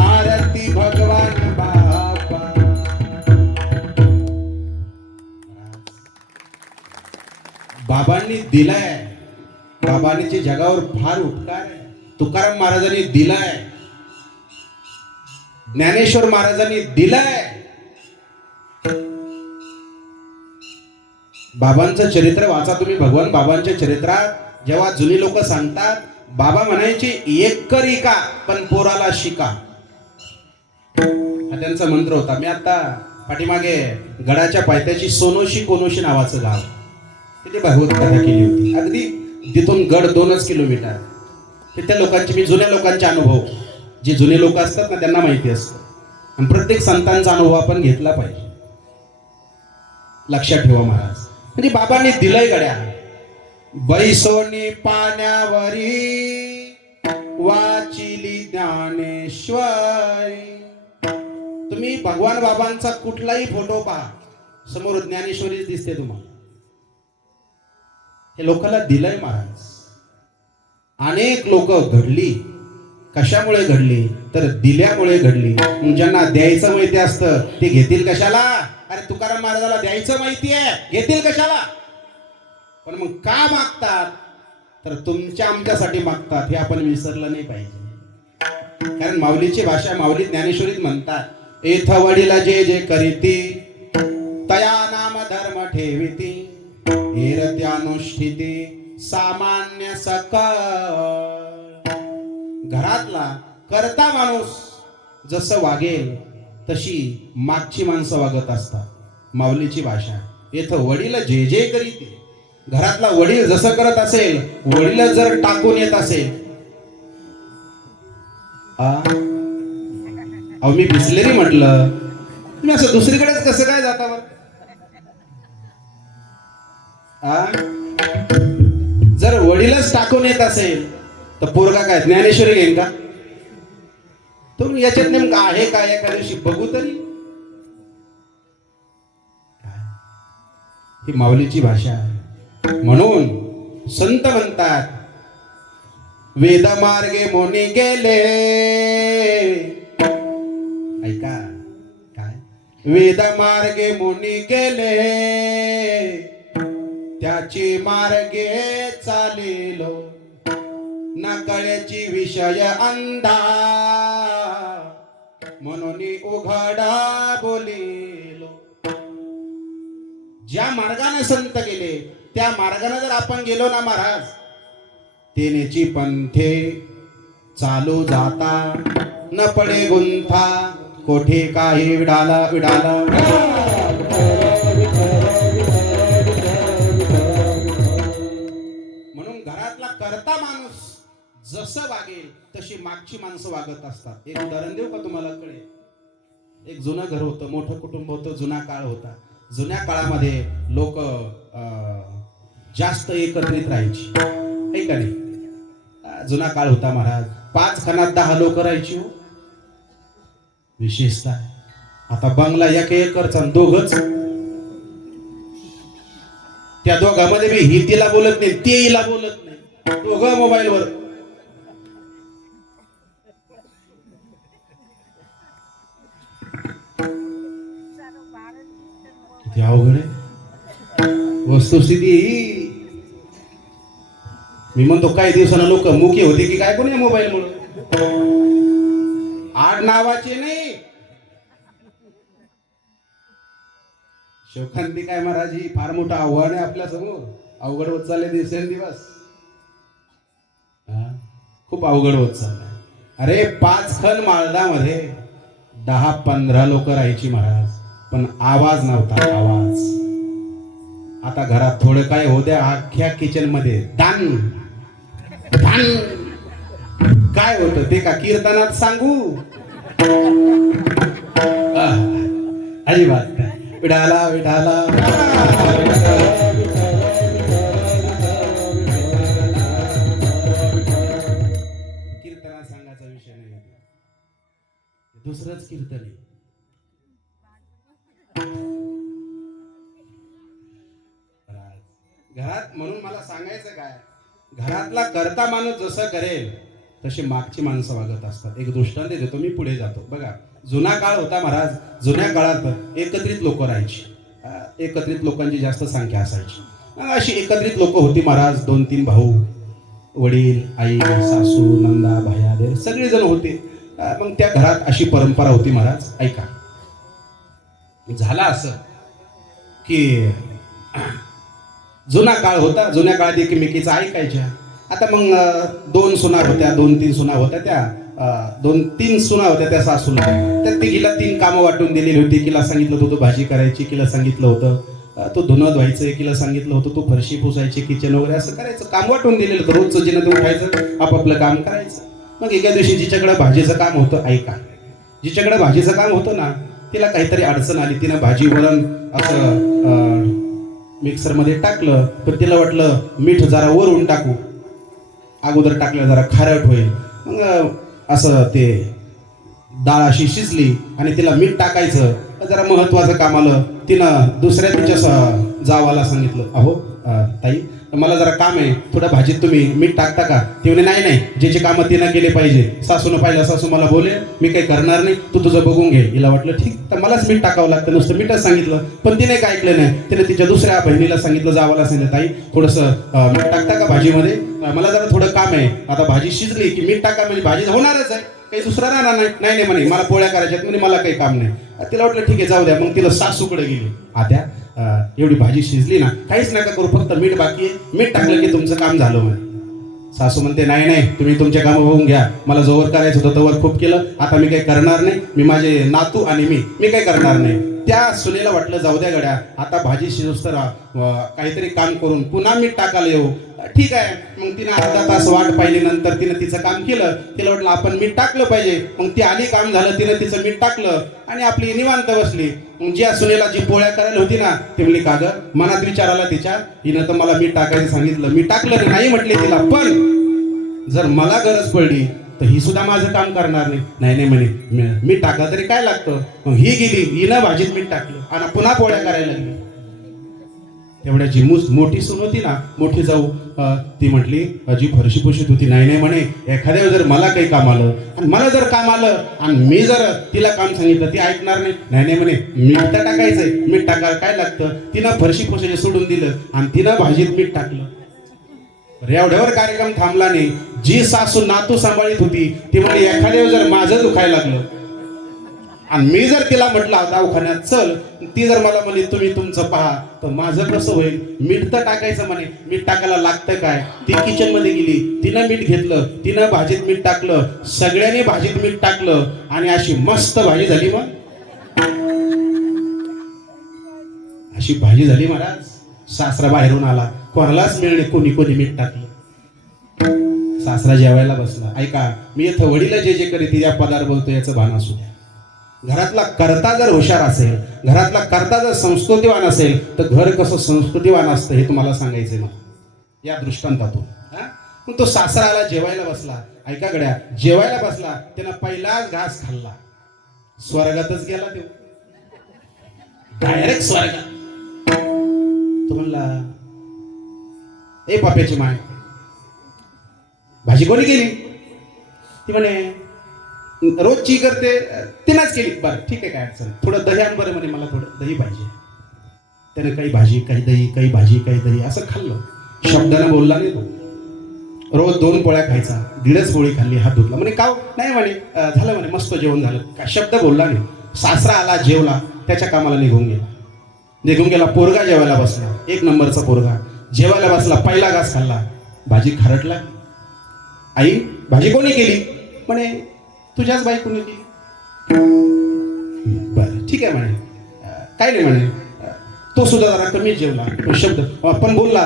आरती भगवान बाबा. बाबांनी दिलाय. बाबांचे जगावर फार उपकार आहे. तुकाराम महाराजांनी दिलाय. ज्ञानेश्वर महाराजांनी दिलाय. बाबांचं चरित्र वाचा तुम्ही. भगवान बाबांच्या चरित्रात जेव्हा जुनी लोक सांगतात, बाबा म्हणायचे एक करी का पण पोराला शिका. हा त्यांचा मंत्र होता. मी आता पाठीमागे गडाच्या पायथ्याशी सोनोशी कोनोशी नावाचं गाव, तिथे भागवत कथा केली होती. अगदी तिथून गड 2 किलोमीटर. तिथल्या लोकांचे मी जुन्या लोकांचे अनुभव, जे जुने लोक असतात ना त्यांना माहिती असतं. आणि प्रत्येक संतांचा अनुभव आपण घेतला पाहिजे. लक्षात ठेवा महाराज. म्हणजे बाबांनी दिलंय गड्या. बैसोनी पाण्यावरी वाचिली ज्ञानेश्वरी. तुम्ही भगवान बाबांचा कुठलाही फोटो पहा, समोर ज्ञानेश्वरीच दिसते तुम्हाला. हे लोकांना दिलंय महाराज. अनेक लोक घडली. कशामुळे घडली? तर दिल्यामुळे घडली. ज्यांना द्यायचं माहिती असतं ते घेतील कशाला? अरे तुकाराम महाराजाला द्यायचं माहिती आहे, घेतील कशाला? पण मग का मागतात? तर तुमच्या आमच्यासाठी मागतात. हे आपण विसरलं नाही पाहिजे. कारण माऊलीची भाषा, माऊली ज्ञानेश्वरीत म्हणतात, एथ वडील जे जे करीती तया नाम धर्म ठेविती. एरत्यानुष्ठिती सामान्य सकळ. घरातला करता माणूस जसं वागेल तशी मागची माणसं वागत असतात. माऊलीची भाषा. इथं वडील जे जे करीते. घरातला वडील जसं करत असेल, वडील जर टाकून येत असेल, अहो मी बिसलेरी म्हटलं, तुम्ही असं दुसरीकडेच कसं काय जाता बरं? जर वडीलच टाकून येत असेल तर पोरगा काय ज्ञानेश्वरी घेईन का? तर याच्यात नेमकं आहे काय? एका दिवशी बघू तरी. ही माऊलीची भाषा आहे. म्हणून संत म्हणतात, वेद मार्गे मोनी गेले. ऐका काय? वेद मार्गे मोनी गेले, त्याची मार्गे चालेलो. न कळ्याची विषय अंधा, म्हणून उघडा बोलिलो. ज्या मार्गाने संत गेले त्या मार्गाने जर आपण गेलो ना महाराज, तेनेची पंथे चालू जाता. न पडे गुंथा कोठे काही विडाला विडाला. म्हणून घरातला करता माणूस जसं वागेल तशी मागची माणसं वागत असतात. एक उदाहरण देऊ का तुम्हाला? कळेल. एक जुनं घर होतं, मोठं कुटुंब होतं, जुना काळ होता. जुन्या काळामध्ये लोक जास्त एकत्रित राहायची, आहे का नाही? जुना काळ होता महाराज. 5 खणात 10 लोक राहायची हो. विशेषतः आता बंगला 1 एकरचा, 2च. त्या दोघांमध्ये मी ही तिला बोलत नाही, ते हिला बोलत नाही, दोघं मोबाईलवर. अवघड आहे वस्तुस्थिती. मी म्हणतो काही दिवसानं लोक मुकी होते की काय कोणी मोबाईल मुळे आड नावाचे नाही. शोकांती काय महाराज ही फार मोठं आव्हान आहे आपल्या समोर. अवघड होत चालले दिवसेंदिवस. खूप अवघड होत चाललंय. अरे 5 खण माळदामध्ये 10-15 लोक राहायची महाराज, पण आवाज नव्हता. आवाज आता घरात थोडं काय होऊ द्या, अख्ख्या किचन मध्ये दान दान काय होतं ते का कीर्तनात सांगू? अजिबात काय. विडाला विडाला कीर्तनात सांगायचा विषय नाही, दुसरंच कीर्तन आहे. घरात म्हणून मला सांगायचं काय, घरातला करता माणूस जसं करेल तशी मागची माणसं वागत असतात. एक दृष्टांत देतो मी, पुढे जातो. बघा, जुना काळ होता महाराज. जुन्या काळात एकत्रित लोक राहायची. एकत्रित लोकांची जास्त संख्या असायची. अशी एकत्रित लोक होती महाराज. 2-3 भाऊ, वडील, आई, सासू, नंदा, भाया, देर सगळे जण होते. मग त्या घरात अशी परंपरा होती महाराज. ऐका, झाला असं की जुना काळ होता. जुन्या काळात एकमेकीचं ऐकायच्या. आता मग 2 सुना होत्या, 2-3 सुना होत्या. त्या 2-3 सुना होत्या त्या सासूला. त्या तिघीला 3 कामं वाटून दिलेली होती. एकीला सांगितलं होतं भाजी करायची, एकीला सांगितलं होतं तो धुणं धुवायचं, एकीला सांगितलं होतं तो फरशी पुसायची, किचन वगैरे असं करायचं. काम वाटून दिलेलं होतं. रोजचं जिनं ते उठायचं, आपापलं काम करायचं. मग एका दिवशी जिच्याकडे भाजीचं काम होतं, ऐका, जिच्याकडे भाजीचं काम होतं ना, तिला काहीतरी अडचण आली. तिनं भाजी वरण असं मिक्सरमध्ये टाकलं, पण तिला वाटलं मीठ जरा वरून टाकू. अगोदर टाकलं जरा खारट होईल. मग असं ते डाळ अशी शिजली आणि तिला मीठ टाकायचं जरा महत्वाचं काम आलं. तिनं दुसऱ्या तिच्या जावाला सांगितलं, अहो ताई, मला जरा काम आहे, थोडं भाजीत तुम्ही मीठ टाकता का? ती म्हणे नाही नाही, ज्याचे कामं तिनं केले पाहिजे. सासूनं पाहिलं, सासू मला बोले मी काही करणार नाही, तू तुझं बघून घे. हिला वाटलं ठीक, तर मलाच मीठ टाकावं लागतं, नुसतं मीठच सांगितलं. पण तिने काय ऐकलं नाही. तिने तिच्या दुसऱ्या बहिणीला सांगितलं, जावाला सांगितलं, ताई थोडंसं मीठ टाकता का भाजीमध्ये? मला जरा थोडं काम आहे. आता भाजी शिजली की मीठ टाका, म्हणजे भाजी होणारच आहे, काही दुसरा राहणार नाही. नाही नाही म्हणे, मला पोळ्या करायच्यात म्हणे, मला काही काम नाही. तिला वाटलं ठीक आहे जाऊ द्या. मग तिला सासूकडे गेली. आत्या, एवढी भाजी शिजली ना, काहीच नका करू, फक्त मीठ बाकी आहे, मीठ टाकलं की तुमचं काम झालं म्हणे. सासू म्हणते नाही नाही, तुम्ही तुमचे कामं बघून घ्या, मला जोवर करायचं होतं तोवर खूप केलं, आता मी काही करणार नाही. मी माझे नातू आणि मी काही करणार नाही. त्या सुनेला वाटलं जाऊ द्या गड्या, आता भाजी शिजूस तर काहीतरी काम करून पुन्हा मीठ टाकायला येऊ. ठीक आहे. मग तिने अर्धा तास वाट पाहिली. नंतर तिनं तिचं काम केलं. तिला वाटलं आपण मीठ टाकलं पाहिजे. मग ती आली, काम झालं, तिनं तिचं मीठ टाकलं आणि आपली निवांत बसली. मग ज्या सुनेला जी पोळ्या करायला होती ना, ती म्हणली का ग? मनात विचार आला तिच्या, हिनं तर मला मीठ टाकायचं सांगितलं, मी टाकलं नाही म्हटले तिला, पण जर मला गरज पडली तर ही सुद्धा माझं काम करणार नाही. नाही नाही म्हणे, मीठ टाकलं तरी काय लागतं. मग ही गेली, हिनं भाजीत मीठ टाकलं आणि पुन्हा पोळ्या करायला लागली. तेवढ्याची मोठी सून होती ना, मोठी जाऊ, ती म्हटली, जी फरशी पुशीत होती, नाही नाही म्हणे, एखाद्या जर मला काही काम आलं आणि मला जर काम आलं आणि मी जर तिला काम सांगितलं, ती ऐकणार नाही. नाही नाही म्हणे, मीठ तर टाकायचंय, मीठ टाकायला काय लागतं. तिनं फरशी पुसायचं सोडून दिलं आणि तिनं भाजीत मीठ टाकलं. एवढ्यावर कार्यक्रम थांबला नाही. जी सासू नातू सांभाळीत होती, ती म्हणे एखाद्या जर माझं दुखायला लागलं आणि मी जर तिला म्हटलं दवाखान्यात चल, ती जर मला म्हणे तुम्ही तुमचं पहा, तर माझं कसं होईल? मीठ तर टाकायचं म्हणे, मीठ टाकायला लागतं काय? ती किचन मध्ये गेली, तिनं मीठ घेतलं, तिनं भाजीत मीठ टाकलं, सगळ्यांनी भाजीत मीठ टाकलं आणि अशी मस्त भाजी झाली. मग अशी भाजी झाली महाराज. सासरा बाहेरून आला, कोणालाच मिळणे कोणी कोणी मीठ टाकलं. सासरा जेवायला बसला. ऐका, मी इथं वडील जे जे करीत या पदार्थ बोलतो याचं भान असू द्या. घरातला कर्ता जर हुशार असेल, घरातला कर्ता जर संस्कृतीवान असेल, तर घर कसं संस्कृतीवान असतं हे तुम्हाला सांगायचंय मला या दृष्टांतातून. मग तो सासरा आला, जेवायला बसला. ऐका गड्या, जेवायला बसला, त्यानं पहिलाच घास खाल्ला, स्वर्गातच गेला तो, डायरेक्ट स्वर्गात. तो म्हणला, ए पाप्याची माय, भाजी कोणी केली? ती म्हणे रोजची करते, तिनंच केली. बरं ठीक आहे, काय अडचण, थोडं दही आण बरं म्हणे, मला थोडं दही पाहिजे. त्याने काही भाजी काही दही, काही भाजी काही दही असं खाल्लं. शब्दानं बोलला नाही तो. रोज 2 पोळ्या खायचा, 1.5 पोळी खाल्ली, हात धुतला. म्हणे का हो? नाही म्हणे झालं म्हणे, मस्त जेवण झालं. काय शब्द बोलला नाही. सासरा आला, जेवला, त्याच्या कामाला निघून गेला. पोरगा जेवायला बसला, 1 नंबरचा पोरगा जेवायला बसला, पहिला घास खाल्ला, भाजी खारटला. आई भाजी कोणी केली? म्हणे तुझ्याच बायकोने केली. बरं ठीक आहे म्हणे, काय नाही म्हणे. तो सुद्धा जरा कमी जेवला, तो शब्द पण बोलला.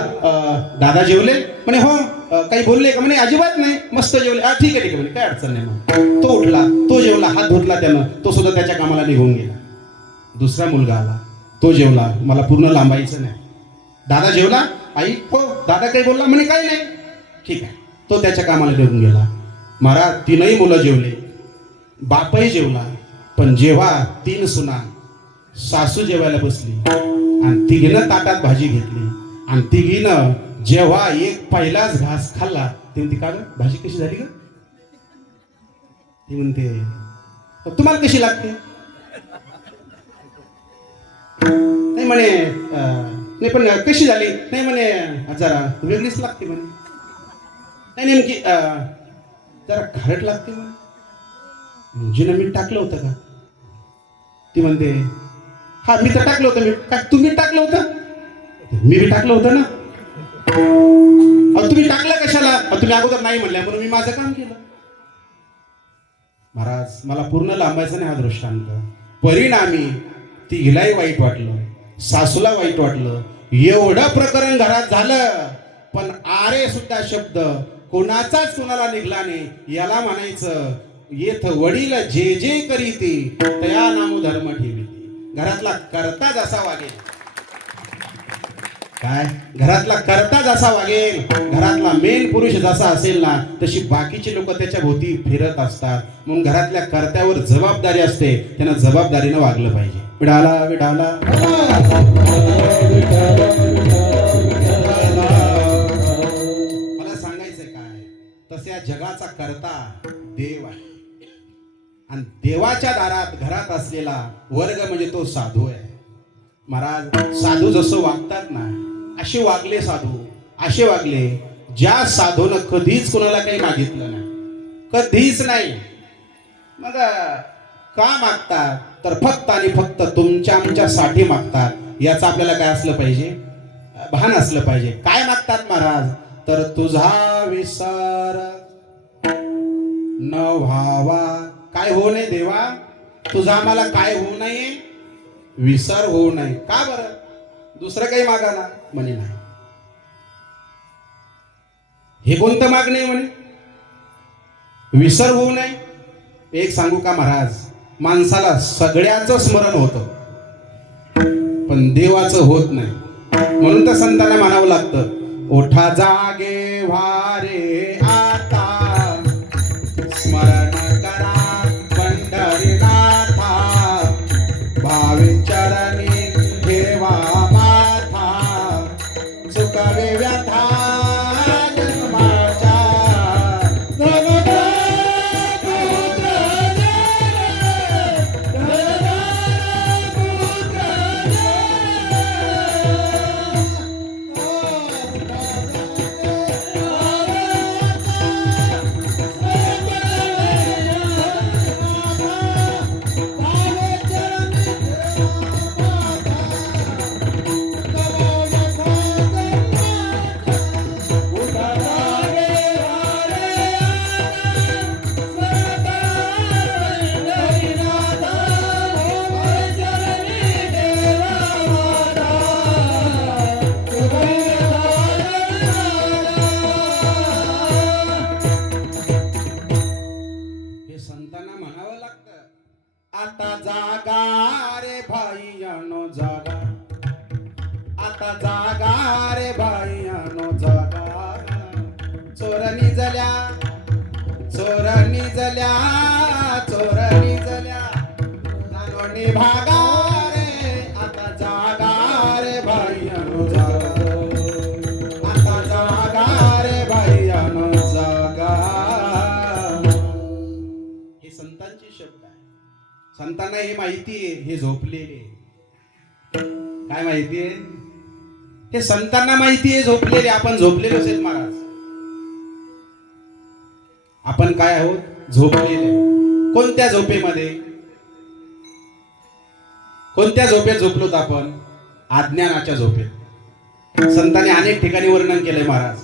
दादा जेवले? म्हणे हो. काही बोलले का? म्हणे अजिबात नाही, मस्त जेवले. ठीक आहे म्हणे, काय अडचण नाही म्हणे. तो उठला, तो जेवला, हात धुतला त्यानं, तो सुद्धा त्याच्या कामाला निघून गेला. दुसरा मुलगा आला, तो जेवला, मला पूर्ण लांबायचं नाही. दादा जेवला? आई हो. दादा काही बोलला? म्हणे काही नाही. ठीक आहे, तो त्याच्या कामाला निघून गेला. महाराज 3ही मुलं जेवले, बापही जेवला. पण जेव्हा 3 सुना, सासू जेवायला बसली आणि तिघीनं ताटात भाजी घेतली आणि तिघीनं जेव्हा एक पहिलाच घास खाल्ला, ती म्हणते का ग भाजी कशी झाली ग? ती म्हणते तुम्हाला कशी लागते? नाही म्हणे नाही पण कशी झाली? नाही म्हणे जरा वेगळीच लागते म्हणे. नाही नेमकी जरा खारट लागते म्हणे. जिनं मीठ टाकलं होतं का? ती म्हणते हा मी तर टाकलं होतं. मीठ काय तुम्ही टाकलं होतं? मी बी टाकलं होतं ना. तुम्ही टाकलं कशाला? तुम्ही अगोदर नाही म्हणल्या म्हणून मी माझं काम केलं. महाराज मला पूर्ण लांबायचं नाही हा दृष्टांत. परिणामी तिघीलाही वाईट वाटलं, सासूला वाईट वाटलं. एवढं प्रकरण घरात झालं, पण आरे सुद्धा शब्द कोणाचाच कोणाला निघला नाही. याला म्हणायचं येथ वडील जे जे करीते तया नाम धर्म ठेवी. घरातला कर्ता जसा वागेल, काय घरातला कर्ता जसा वागेल, घरातला मेन पुरुष जसा असेल ना, तशी बाकीची लोक त्याच्या भोवती फिरत असतात. म्हणून घरातल्या कर्त्यावर जबाबदारी असते, त्यानं जबाबदारीनं वागलं पाहिजे. विडाला विडाला मला सांगायचंय काय, तसे जगाचा कर्ता देव आहे आणि देवाच्या दारात घरात असलेला वर्ग म्हणजे तो साधू आहे. महाराज साधू जसं वागतात ना, असे वागले साधू, असे वागले. ज्या साधूनं कधीच कोणाला काही मागितलं नाही, कधीच नाही. मग का मागतात? तर फक्त आणि फक्त तुमच्या आमच्यासाठी मागतात. याचं आपल्याला काय असलं पाहिजे? भान असलं पाहिजे. काय मागतात महाराज? तर तुझा विसर न व्हावा. काय होऊ नये देवा? तुझा आम्हाला काय होऊ नये? विसर होऊ नये. का बरं? दुसरं काही मागा ना? म्हणे नाही. हे कोणतं मागणे म्हणे? विसर होऊ नये. एक सांगू का महाराज, माणसाला सगळ्याचं स्मरण होतं पण देवाचं होत नाही. म्हणून तर संतांना म्हणावं लागतं, ओठा जागे व्हारे आता स्मरण करा पंढरीनाथा, भावी चरणी ठेवा माथा, चुकावे व्यथा जन्माच्या. संतांना म्हणावं लागतं, आता जागा रे भाईयानो जागा, आता जागा रे भाईयानो जागा. चोरणी जल्या, चोरणी जल्या, चोरणी जल्या, नानोनी भागा रे. आता जागा रे भाईयानो जागा, आता जागा रे भाईयानो जागा. संतांचे शब्द आहे. संतांना हे माहिती आहे, हे झोपलेले. काय माहिती आहे? हे संतांना माहिती आहे झोपलेले. आपण झोपलेलो असेल महाराज. आपण काय आहोत? झोपलेले. कोणत्या झोपेमध्ये? कोणत्या झोपेत झोपलोत आपण? अज्ञानाच्या झोपेत. संतांनी अनेक ठिकाणी वर्णन केलंय महाराज.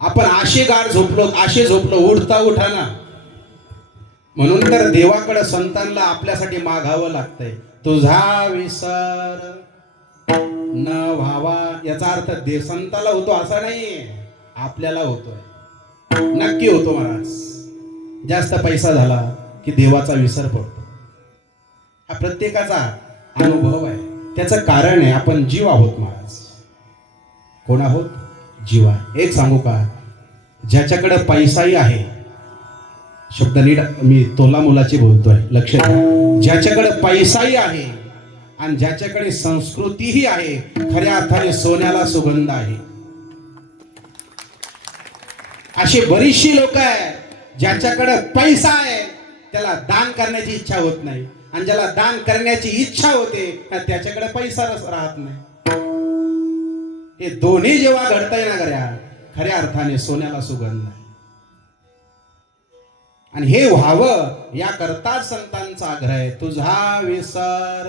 आपण आशे गाढ झोपलो, आशे झोपलो, उठता उठाना. म्हणून तर देवाकडे संतांना आपल्यासाठी मागावं लागतंय. तुझा विसर न व्हावा. याचा अर्थ देव संताला होतो असा नाही, आपल्याला होतोय. नक्की होतो महाराज. जास्त पैसा झाला की देवाचा विसर पडतो. हा प्रत्येकाचा अनुभव आहे. त्याचं कारण आहे, आपण जीव आहोत महाराज. कोण आहोत? जीव आहे. एक सांगू का? ज्याच्याकडे पैसाही आहे, शब्द नीट मी तोला मुलाची बोलतोय, लक्ष द्या. ज्याच्याकडे पैसाही आहे आणि ज्याच्याकडे संस्कृतीही आहे, खऱ्या अर्थाने सोन्याला सुगंध आहे. अशी बरीचशी लोक आहेत ज्याच्याकडे पैसा आहे, त्याला दान करण्याची इच्छा होत नाही, आणि ज्याला दान करण्याची इच्छा होते त्याच्याकडे पैसा राहत नाही. हे दोन्ही जेव्हा घडतंय ना गड्या, खऱ्या अर्थाने सोन्याला सुगंध आहे. आणि हे व्हावं याकरता संतांचा आग्रह आहे. तुझा विसर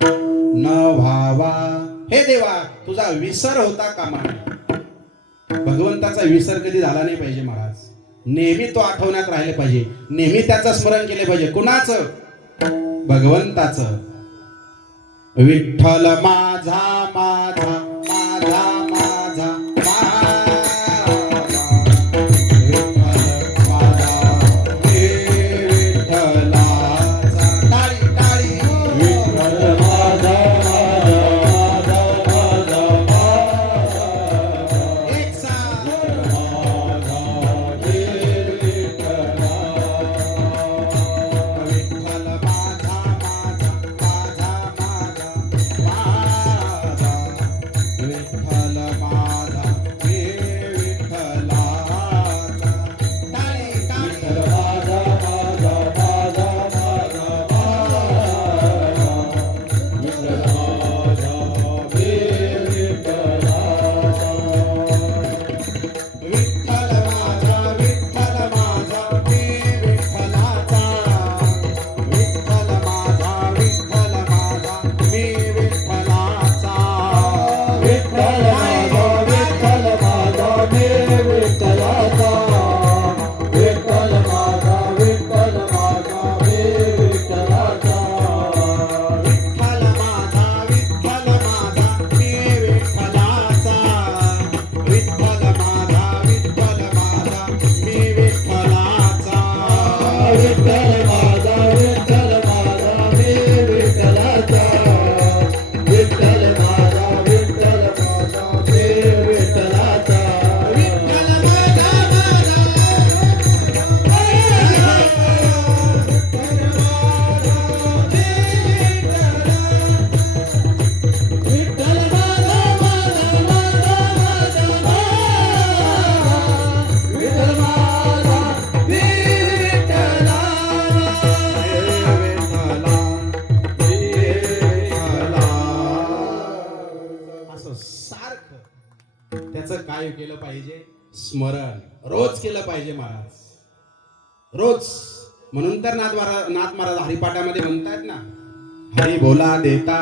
न व्हावा. हे देवा, तुझा विसर होता कामा नये. भगवंताचा विसर कधी झाला नाही पाहिजे महाराज. नेहमी तो आठवण्यात राहिले पाहिजे, नेहमी त्याचं स्मरण केले पाहिजे. कुणाचं? भगवंताचं. विठ्ठल माझा माझा माझा माझा त्याचं काय केलं पाहिजे? स्मरण रोज केलं पाहिजे महाराज, रोज. म्हणून तर नाथ महाराज हरिपाठामध्ये म्हणतात ना, हरी बोला देता,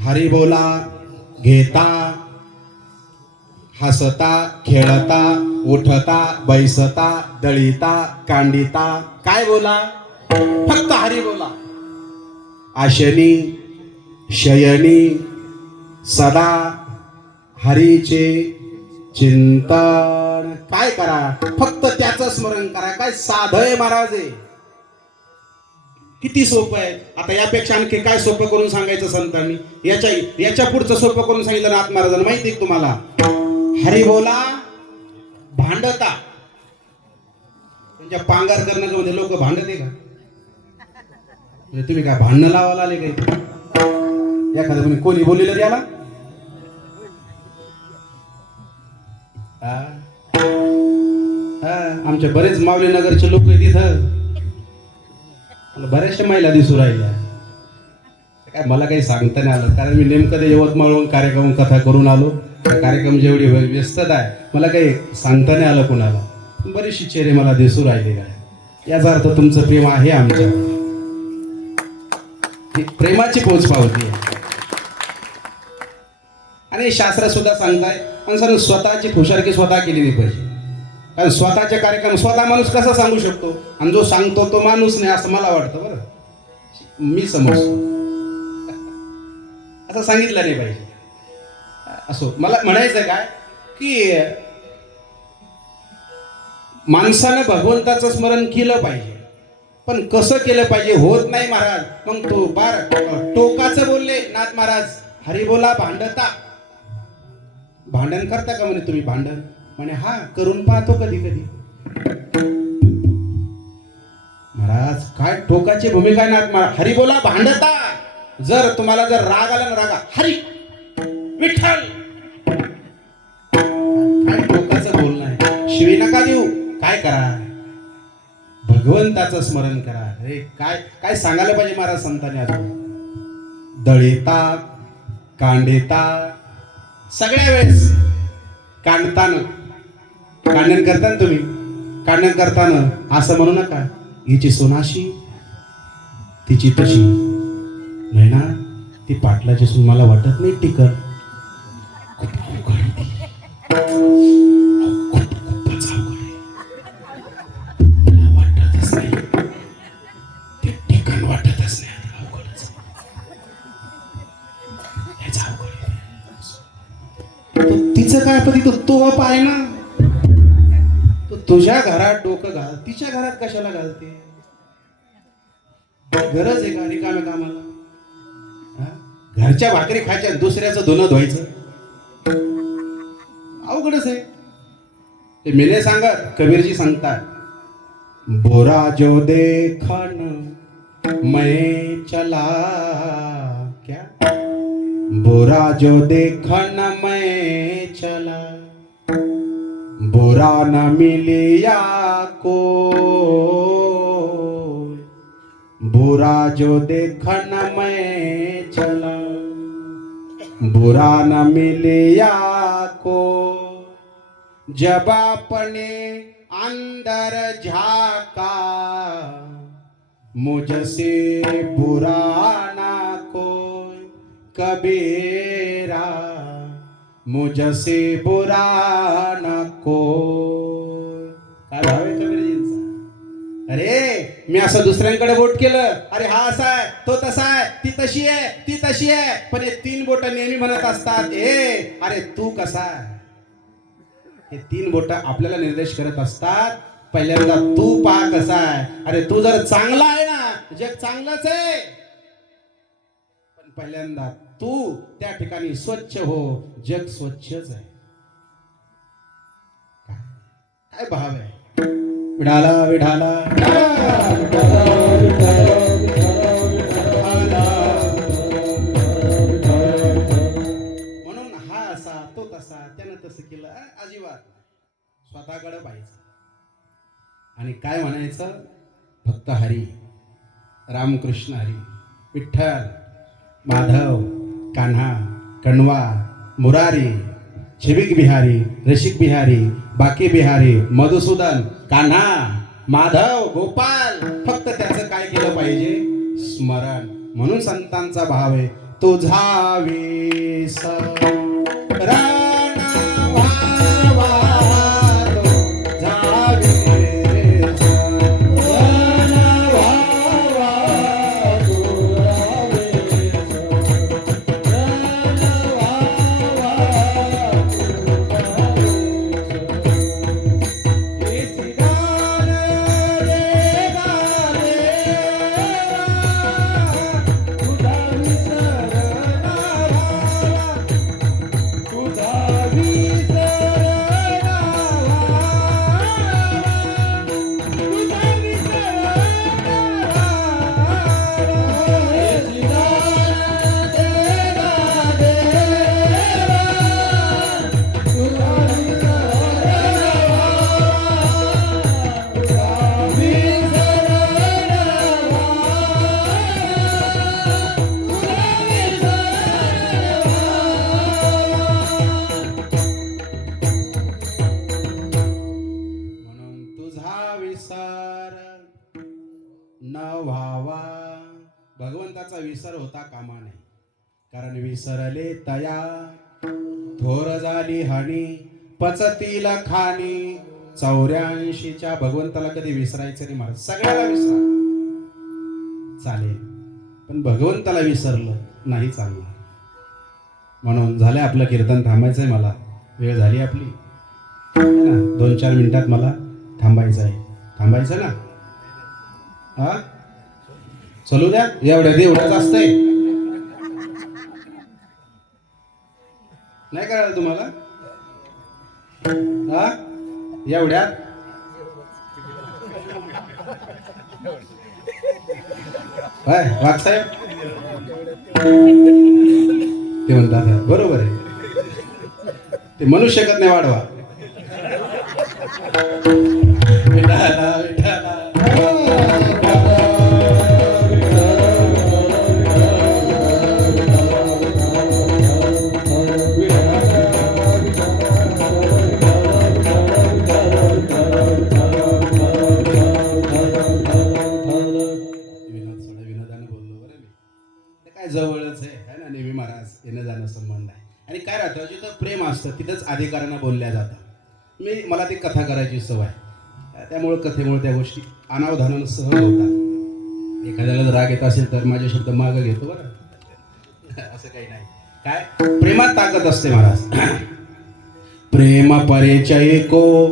हरी बोला घेता, हसता खेळता उठता बैसता दळीता कांडिता. काय बोला? फक्त हरी बोला. आशनी शयनी सदा हरीचे चिंतन. काय करा? फक्त त्याचं स्मरण करा. काय साधय महाराज आहे. किती सोपं आहे. आता यापेक्षा आणखी काय सोपं करून सांगायचं संतांनी? याच्या पुढचं सोपं करून सांगितलं नाथ महाराजांना. माहिती आहे तुम्हाला? हरी बोला भांडता. तुमच्या पांगार करणं लोक भांडते का? तुम्ही काय भांडणं लावायला आले काही? एखाद्या कोणी बोललेलं याला आमच्या बरेच माऊली नगरचे लोक तिथं बऱ्याचशा महिला दिसू राहिल्या. काय मला काही सांगता नाही आलं, कारण मी नेमकं ते यवतमाळहून कार्यक्रम कथा करून आलो. त्या कार्यक्रम जेवढी व्यस्तता आहे मला काही सांगता नाही आलं कुणाला. बरीचशी चेहरे मला दिसू राहिलेले आहे. याचा अर्थ तुमचं प्रेम आहे आमच्या. ही प्रेमाची पोचपावती आहे. आणि शास्त्र सुद्धा सांगताय माणसानं स्वतःची खुशारकी स्वतः केली नाही पाहिजे. कारण स्वतःचे कार्यक्रम स्वतः माणूस कसा सांगू शकतो, आणि जो सांगतो तो माणूस नाही असं मला वाटतं. बरं, मी समजतो असं सांगितलं नाही पाहिजे. असो, मला म्हणायचं काय की माणसानं भगवंताचं स्मरण केलं पाहिजे, पण कसं केलं पाहिजे होत नाही महाराज. मग तो बार टोकाचं बोलले नाथ महाराज, हरी बोला भांडता. भांडण करता का म्हणे तुम्ही? भांडण म्हणे हा करून पाहतो कधी कधी. महाराज काय टोकाची भूमिका आहे नाथ महाराज. हरी बोला भांडता. जर तुम्हाला जर राग आला ना, रागा हरी विठ्ठल, काय टोकाचं बोलणं आहे. शिवी नका देऊ. काय करा, भगवंताचं स्मरण करा. अरे काय काय सांगायला पाहिजे महाराज संतांनी. अजून दळेता कांडेता सगळ्या वेळेस कांडताना, कांडण करताना तुम्ही कांडण करताना असं म्हणू नका हिची सोनाशी तिची तशी नाही ना, ती पाटलाची सून मला वाटत नाही टिकल. खूप अवघड आहे ती. खूपच अवघड आहे. मला वाटतच नाही ते टिकन, वाटतच नाही. आता अवघडच हेच अवघड आहे. तिचं काय पण तिथं तो पाय ना, तो तुझ्या घरात डोकं घाल, तिच्या घरात कशाला घालते? गरज आहे का रिकाम्या कामाला? घरच्या भाकरी खायच्या, दुसऱ्याचं धुणं धुवायचं अवघडच आहे. ते मेले सांगत, कबीरजी सांगतात, बोरा जो देखन मैं चला क्या, बोरा जो देखन मैं चला, बुरा न मिलिया को, बुरा जो देखन मैं चला, बुरा न मिलिया को, जब अपने अंदर झाका, मुझसे बुरा ना कोई कबीरा, मुझसे बुरा ना कोई. काय भाव आहे कबीरजींचा? अरे मी असं दुसऱ्यांकडे बोट केलं, अरे हा असा आहे, तो तसा आहे, ती तशी आहे, ती तशी आहे, पण हे तीन बोट नेहमी म्हणत असतात, ए अरे तू कसा आहे. हे तीन बोट आपल्याला निर्देश करत असतात, पहिल्यांदा तू पहा कसा आहे. अरे तू जर चांगला आहे ना, जग चांगलंच आहे, पण पहिल्यांदा तू त्या ठिकाणी स्वच्छ हो, जग स्वच्छच आहे. काय भाव आहे. विढाला विढाला म्हणून हा असा तो तसा, त्यानं तसं केलं, अजिबात स्वतःकडे पाहायचं आणि काय म्हणायचं, फक्त हरी, रामकृष्ण हरी, विठ्ठल, माधव, कान्हा, कणवा, मुरारी, छिबिक बिहारी, रसिक बिहारी, बाकी बिहारी, मधुसूदन, कान्हा, माधव, गोपाल, फक्त त्याचं काय केलं पाहिजे, स्मरण. म्हणून संतांचा भाव आहे, तुझा वेस तुझा न व्हावा. भगवंताचा विसर होता कामा नये, कारण विसरले तया थोर झाली हानी, पचतील खाणी. 84च्या भगवंताला कधी विसरायचं नाही महाराज. सगळ्याला विसरा चालेल, पण भगवंताला विसरलं नाही चालणार. म्हणून झालंय आपलं कीर्तन, थांबायचंय मला, वेळ झाली आपली ना. 2-4 मिनिटात मला थांबायचं आहे. थांबायचं ना? हा, चलू द्या. एवढंच असतंय, नाही कळलं तुम्हाला? हा, एवढ्यात वाघसाहेब ते म्हणतात बरोबर आहे, ते म्हणू शकत नाही वाढवा. विठाला, विठाला. जवळच आहे ना नेहमी महाराज, येणं जाणं संबंध आहे. आणि काय राहतं, जिथं प्रेम असतं तिथंच अधिकारानं बोलल्या जातं. मला ती कथा करायची सवय, त्यामुळं कथेमुळे त्या गोष्टी अनावधानानं सहज होतात. एखाद्याला जर राग येत असेल तर माझे शब्द मागं घेतो बरं, असं काही नाही. काय प्रेमात ताकद असते महाराज. प्रेम परिचय को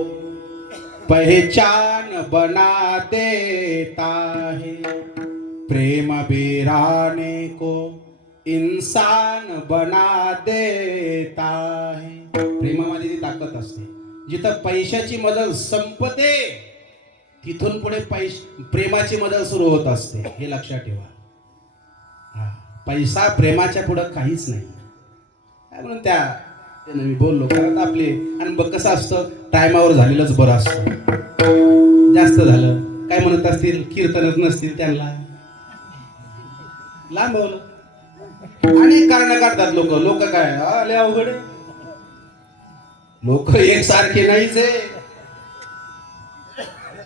पहचान बना देता है, प्रेम बीराने को इंसान बना देता है. प्रेमामध्ये ती ताकद असते. जिथं पैशाची मदत संपते तिथून पुढे प्रेमाची मदत सुरू होत असते, हे लक्षात ठेवा. हा, पैसा प्रेमाच्या पुढं काहीच नाही. म्हणून त्यानं मी बोललो, कारण आपले आणि कसं असतं, टायमावर झालेलंच बरं असतं. जास्त झालं काय म्हणत असतील, कीर्तनच नसतील त्यांना, लांबवलं. अनेक कारण काढतात लोक काय आले अवघड. लोक एकसारखे नाहीच आहे.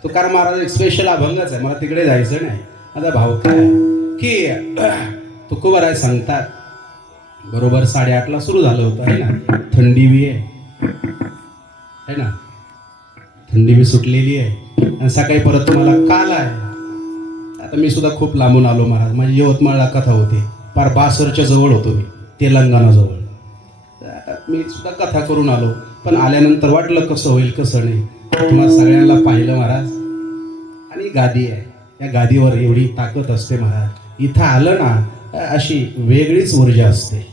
तुकाराम महाराज एक स्पेशल अभंगच आहे, मला तिकडे जायचं नाही. आता भाव काय की तुकोबाराय सांगतात, बरोबर 8:30ला सुरू झालं होतं आहे ना. थंडी बी आहे ना, थंडी बी सुटलेली आहे. आणि सकाळी परत तुम्हाला काल आहे. आता मी सुद्धा खूप लांबून आलो महाराज. माझी यवतमाळला कथा होती, पार बासरच्या जवळ होतो मी, तेलंगणाजवळ. आता मी सुद्धा कथा करून आलो, पण आल्यानंतर वाटलं कसं होईल कसं नाही. तुम्हाला सगळ्यांना पाहिलं महाराज, आणि गादी आहे, या गादीवर एवढी ताकद असते महाराज. इथं आलं ना अशी वेगळीच ऊर्जा असते,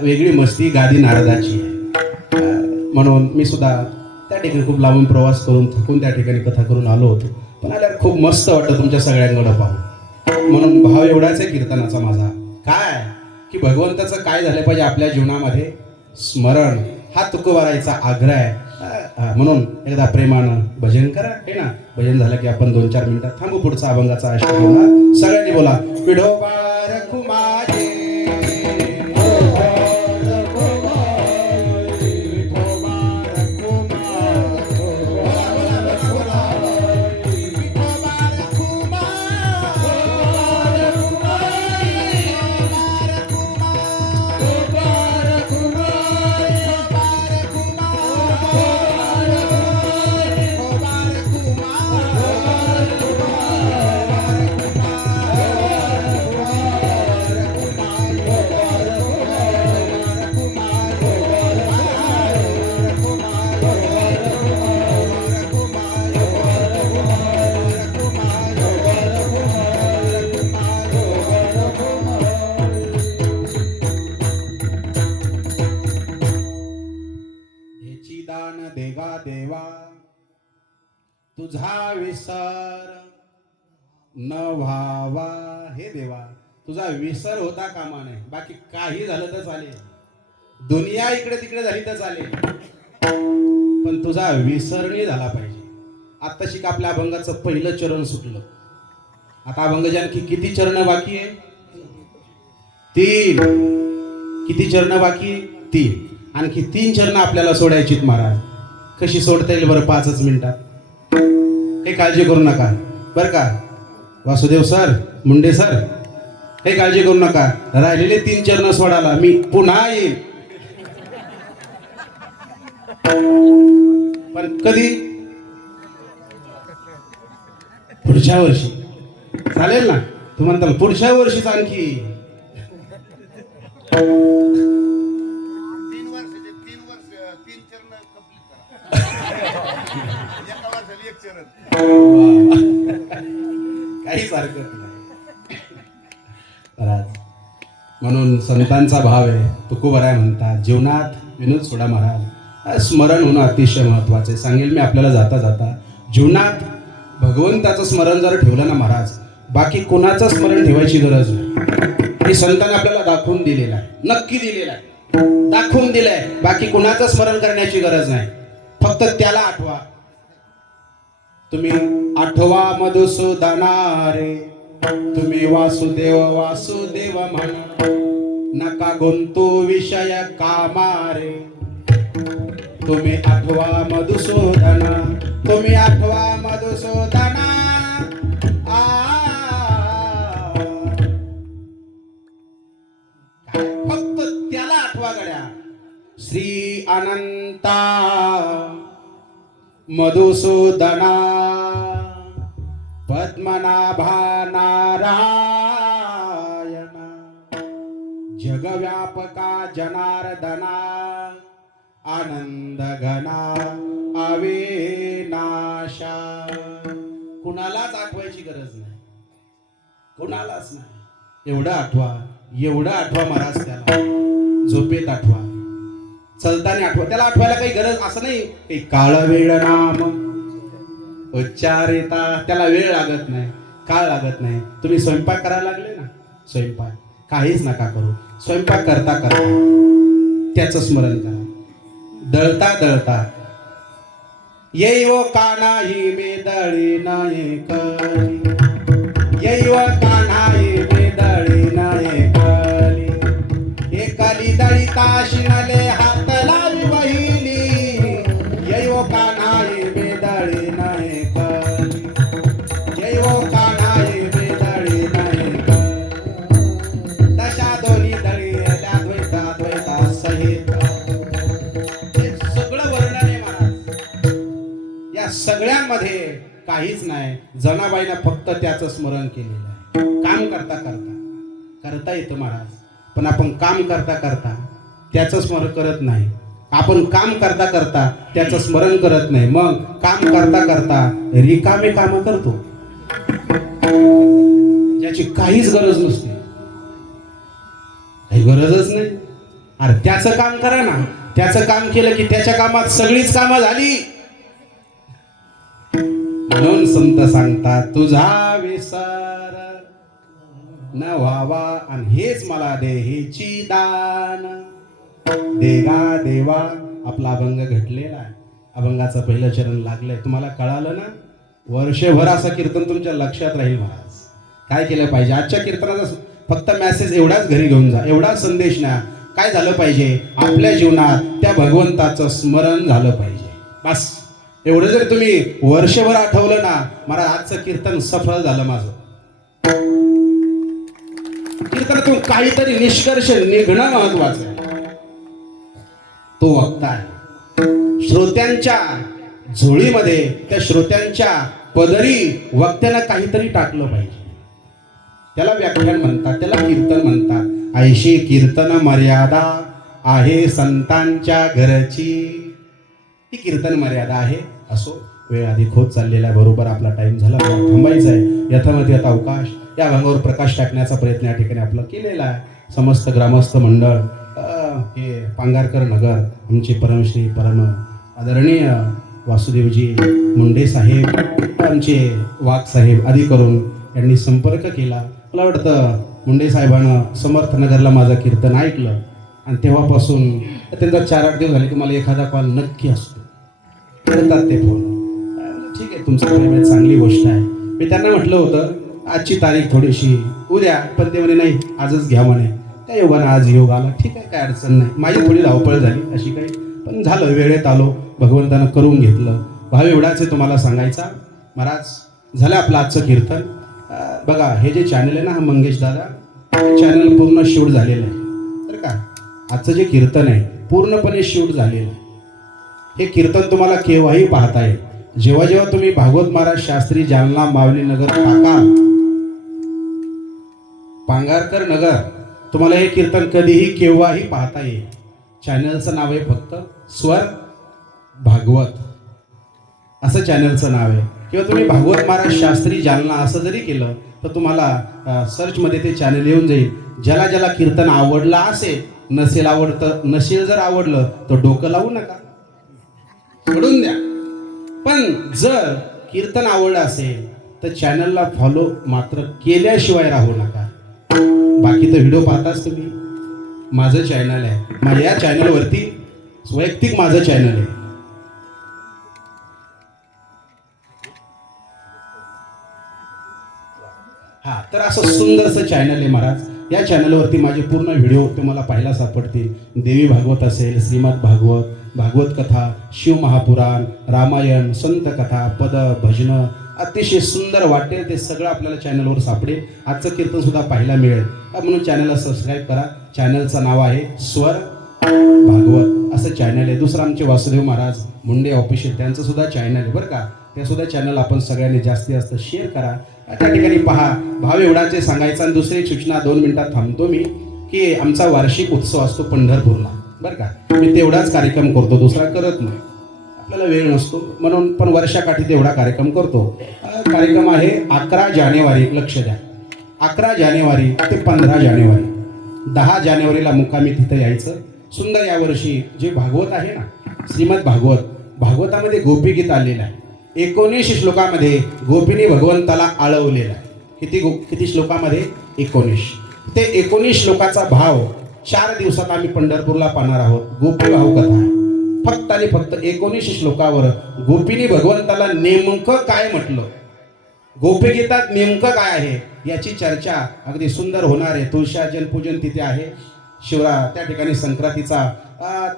वेगळी मस्ती. गादी नारदाची आहे. म्हणून मी सुद्धा त्या ठिकाणी खूप लांबून प्रवास करून थकून त्या ठिकाणी कथा करून आलो होतो, पण आल्यावर खूप मस्त वाटतं तुमच्या सगळ्यांकडं पाहून. म्हणून भाव एवढाच आहे कीर्तनाचा माझा, काय की भगवंताचं काय झालं पाहिजे आपल्या जीवनामध्ये स्मरण, हा तुकोबारायचा आग्रह आहे. म्हणून एकदा प्रेमानं भजन करा, हे ना. भजन झालं की आपण 2-4 मिनिटात थांबू, पुढचा अभंगाचा आश्रय घेऊन सगळ्यांनी बोला, विठोबा रखू माझे. देगा देवा तुझा विसर न व्हावा. हे देवा, तुझा विसर होता कामा नये. बाकी काही झालं तर चालेल, दुनिया इकडे तिकडे झाली तर चालेल, पण तुझा विसर नाही झाला पाहिजे. आता शिक आपल्या अभंगाचं पहिलं चरण सुटलं. आता अभंगाचे आणखी किती चरण बाकी आहे? 3. किती चरण बाकी? 3. आणखी 3 चरण आपल्याला सोडायचीत महाराज. कशी सोडता येईल बरं? 5च मिनिटात. काही काळजी करू नका बरं का. वासुदेव सर, मुंडे सर, काही काळजी करू नका, राहिलेले 3 चरण सोडाला मी पुन्हा येईल. पण कधी? पुढच्या वर्षी. चालेल ना? तुम्हाला तर पुढच्या वर्षीच आणखी. 3 चरण कंप्लीट करा. एका वर्षाला 1 चरण. काहीच हरकत नाही. महाराज, म्हणून संतांचा भाव आहे. तुकोबराय म्हणतात, जीवनात विनोद सोडा महाराज, स्मरण होणं अतिशय महत्वाचे. सांगेल मी आपल्याला जाता जाता, जीवनात भगवंताचं स्मरण जर ठेवलं ना महाराज, बाकी कोणाचं स्मरण ठेवायची गरज नाही. हे संतांनी आपल्याला दाखवून दिलेलं आहे, नक्की दिलेलं आहे, दाखवून दिलंय. बाकी कोणाचं स्मरण करण्याची गरज नाही, फक्त त्याला आठवा. तुम्ही आठवा मधुसूदना रे, तुम्ही वासुदेव वासुदेव म्हणा, नका गुंतू विषय कामारे. तुम्ही आठवा मधुसूदना, तुम्ही आठवा मधुसूदना. फक्त त्याला आठवा गड्या. श्री अनंता मधुसूदना, पद्मनाभा नारायण, जगव्यापका जनार्दना, आनंद घना अविनाशा. कुणालाच आठवायची गरज नाही, कुणालाच नाही. एवढं आठवा, एवढं आठवा महाराज. त्याला झोपेत आठवा, चलताना आठवा. त्याला आठवायला काही गरज असं नाही काही काळ वेळ नाम उच्चारिता, त्याला वेळ लागत नाही, काळ लागत नाही. तुम्ही स्वयंपाक करायला लागले ना, स्वयंपाक काहीच नका करू. स्वयंपाक करता करता त्याचं स्मरण करा. दळता दळता येव कानाही मेदळी नाही कली, येव कानाही मेदळी नाही कली. एकाली दळिता शिनले हात लावी बहिली, येव कानाही मेदळी नाही कली, येव कानाही मेदळी नाही कली. तशा दोन्ही दळी द्वैता द्वैता सहित. सगळ्यांमध्ये काहीच नाही. जनाबाईनं फक्त त्याचं स्मरण केलेलं आहे. काम करता करता करता येतं महाराज, पण आपण काम करता करता त्याचं स्मरण करत नाही. आपण काम करता करता त्याचं स्मरण करत नाही. मग काम करता करता रिकामे काम करतो, ज्याची काहीच गरज नसते, काही गरजच नाही. अरे त्याचं काम करा ना. त्याचं काम केलं की त्याच्या कामात सगळीच कामं झाली. म्हणून संत सांगतात, तुझा विसर न व्हावा, आणि हेच मला देहीची दान. देगा देवा. आपला अभंग घटलेला आहे, अभंगाचं पहिलं चरण लागलंय. तुम्हाला कळालं ना? वर्षभर असं कीर्तन तुमच्या लक्षात राहील महाराज. काय केलं पाहिजे? आजच्या कीर्तनाचा फक्त मेसेज एवढाच घरी घेऊन जा, एवढा संदेश ना. काय झालं पाहिजे? आपल्या जीवनात त्या भगवंताचं स्मरण झालं पाहिजे. बस एवढं जर तुम्ही वर्षभर आठवलं ना, मला आजचं कीर्तन सफल झालं माझं. कीर्तनातून काहीतरी निष्कर्ष निघणं महत्वाचं आहे. तो वक्ता आहे. श्रोत्यांच्या झोळीमध्ये, त्या श्रोत्यांच्या पदरी वक्त्यानं काहीतरी टाकलं पाहिजे. त्याला व्याख्यान म्हणतात, त्याला कीर्तन म्हणतात. ऐशी कीर्तन मर्यादा आहे संतांच्या घरची. ही कीर्तन मर्यादा आहे. असो, वेळ अधिक होत चाललेला आहे. बरोबर आपला टाइम झाला, थांबायचा आहे. यथामती आता अवकाश. या भागावर प्रकाश टाकण्याचा प्रयत्न या ठिकाणी आपला केलेला आहे. समस्त ग्रामस्थ मंडळ, हे पांगारकर नगर, आमचे परमश्री परम आदरणीय वासुदेवजी मुंडे साहेब, आमचे वाघ साहेब आदी करून यांनी संपर्क केला. मला वाटतं मुंडे साहेबांना समर्थनगरला माझं कीर्तन ऐकलं, आणि तेव्हापासून त्यांचा 4-8 दिवस झाले की मला एखादा कॉल नक्की असतो. करतात ते फोन. ठीक आहे, तुमचं प्रेम आहे, चांगली गोष्ट आहे. मी त्यांना म्हटलं होतं आजची तारीख थोडीशी उद्या, पण ते म्हणे नाही आजच घ्या म्हणे. काय योगानं आज योग आला. ठीक आहे, काय अडचण नाही. माझी थोडी धावपळ झाली अशी काही, पण झालं, वेळेत आलो, भगवंतानं करून घेतलं. भाव एवढाच आहे तुम्हाला सांगायचा. महाराज, झालं आपलं आजचं कीर्तन. बघा हे जे चॅनल आहे ना, हा मंगेश दादा चॅनल पूर्ण शूट झालेलं आहे तर का. आजचं जे कीर्तन आहे पूर्णपणे शूट झालेलं आहे. हे कीर्तन तुम्हाला केव्हाही पाहता येईल. जेव्हा जेव्हा तुम्ही भागवत महाराज शास्त्री जालना मावली नगर पांगारकर नगर, तुम्हाला हे कीर्तन कधीही केव्हाही पाहता येईल. चॅनलचं नाव आहे फक्त स्वर भागवत असं चॅनलचं नाव आहे. किंवा तुम्ही भागवत महाराज शास्त्री जालना असं जरी केलं तर तुम्हाला सर्चमध्ये ते चॅनल येऊन जाईल. ज्याला ज्याला कीर्तन आवडला असेल, नसेल जर आवडलं तर डोकं लावू नका, सोडून द्या. पण जर कीर्तन आवडलं असेल तर चॅनलला फॉलो मात्र केल्याशिवाय राहू नका. बाकी तर व्हिडिओ पाहताच तुम्ही. माझं चॅनल आहे, माझ्या या चॅनलवरती वैयक्तिक माझं चॅनल आहे. हा, तर असं सुंदरसं चॅनल आहे महाराज. या चॅनलवरती माझे पूर्ण व्हिडिओ तुम्हाला पाहायला सापडतील. देवी भागवत असेल, श्रीमद भागवत, भागवत कथा, शिव महापुराण, रामायण, संत कथा, पद, भजनं, अतिशय सुंदर वाटेल ते सगळं आपल्याला चॅनलवर सापडेल. आजचं कीर्तन सुद्धा पाहायला मिळेल. म्हणून चॅनलला सबस्क्राईब करा. चॅनलचं नाव आहे स्वर भागवत असं चॅनल आहे. दुसरं आमचे वासुदेव महाराज मुंडे ऑफिशियल, त्यांचं सुद्धा चॅनल आहे बरं का. ते सुद्धा चॅनल आपण सगळ्यांनी जास्तीत जास्त शेअर करा. त्या ठिकाणी पहा. भाव एवढाच सांगायचा. आणि दुसरी एक सूचना 2 मिनिटात थांबतो मी, की आमचा वार्षिक उत्सव असतो पंढरपूरला बरं का. मी तेवढाच कार्यक्रम करतो, दुसरा करत नाही. आपल्याला वेळ नसतो म्हणून, पण वर्षाकाठी तेवढा कार्यक्रम करतो. कार्यक्रम आहे 11 जानेवारी. लक्ष द्या, 11 जानेवारी ते 15 जानेवारी. 10 जानेवारीला मुक्कामी तिथं यायचं. सुंदर यावर्षी जे भागवत आहे ना, श्रीमद भागवतामध्ये गोपीगीत आलेलं आहे. 19 श्लोकामध्ये गोपीने भगवंताला आळवलेला आहे. किती श्लोकामध्ये? 19. ते 19 श्लोकाचा भाव 4 दिवसात आम्ही पंढरपूरला पाहणार आहोत. गोपी भाव कथा आहे. फक्त आणि फक्त 19 श्लोकावर गोपीने भगवंताला नेमकं काय म्हटलं, गोपीगीतात नेमकं काय आहे याची चर्चा अगदी सुंदर होणार आहे. तुळशीजन पूजन तिथे आहे. त्या ठिकाणी संक्रांतीचा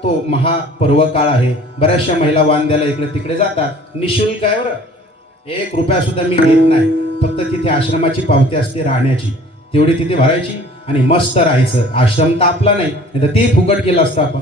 तो महापर्व काळ आहे. बऱ्याचशा महिला वाण द्यायला इकडे तिकडे जातात. निशुल्क आहे बरं, 1 रुपया सुद्धा मी घेत नाही. फक्त तिथे आश्रमाची पावती असते राहण्याची, तेवढी तिथे भरायची आणि मस्त राहायचं. आश्रम तर आपला नाही, तर ते फुकट केलं असतं आपण,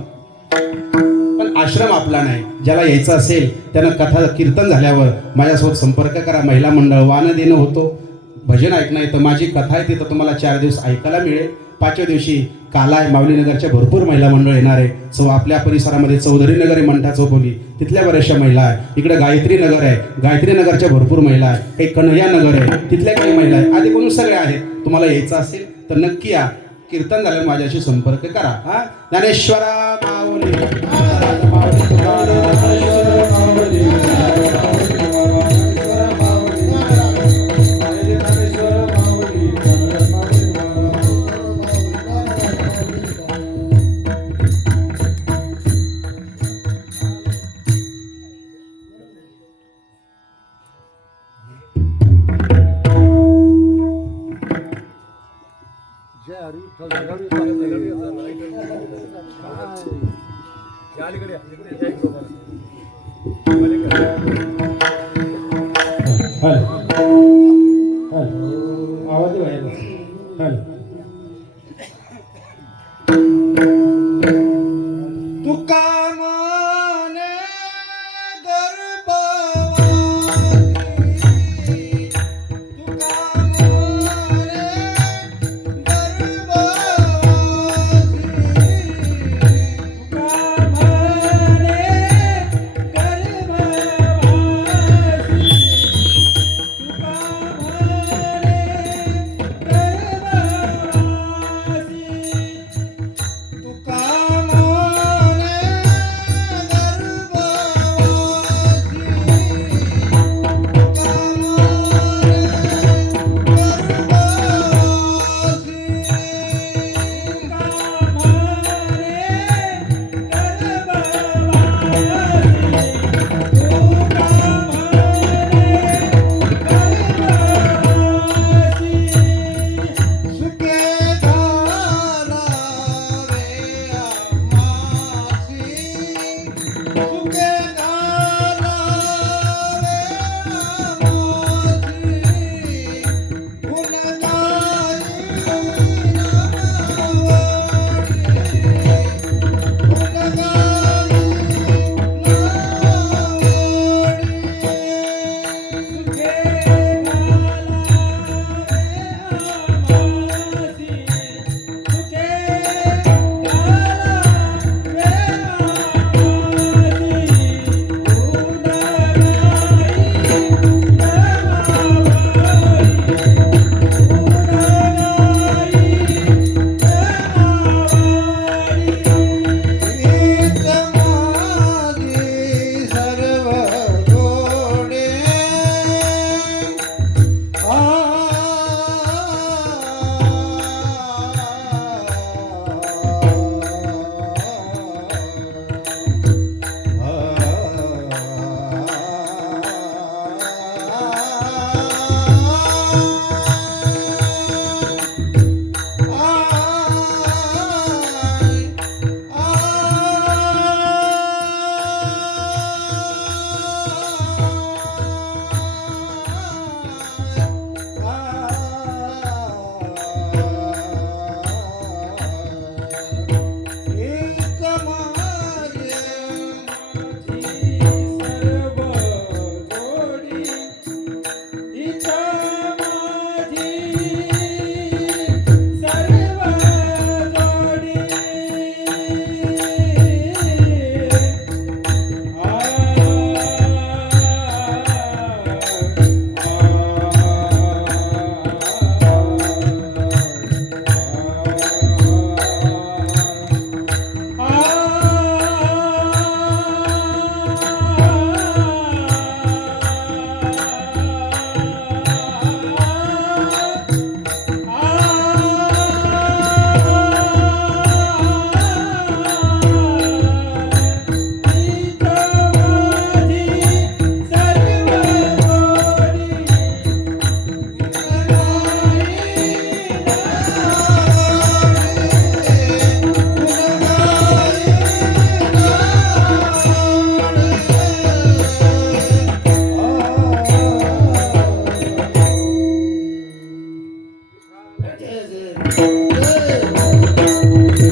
पण आश्रम आपला नाही. ज्याला यायचं असेल त्यानं कथा कीर्तन झाल्यावर माझ्यासोबत संपर्क करा. महिला मंडळ वाण देणं होतो, भजन ऐकणं येतं. माझी कथा आहे तिथं तुम्हाला 4 दिवस ऐकायला मिळेल. 5व्या दिवशी कालाय मावली नगरच्या भरपूर महिला मंडळ येणार आहे. आपल्या परिसरामध्ये चौधरी नगर आहे, मंठा चौपोली, तिथल्या बऱ्याचशा महिला आहे. इकडे गायत्री नगर आहे, गायत्री नगरच्या भरपूर महिला आहे. काही कन्हैया नगर आहे, तिथल्या काही महिला आहे. आधी कोणी सगळे आहेत. तुम्हाला यायचं असेल तर नक्की या. कीर्तन झाल्यावर माझ्याशी संपर्क करा. हा, ज्ञानेश्वरा माऊली आवाज तुका माने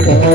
जय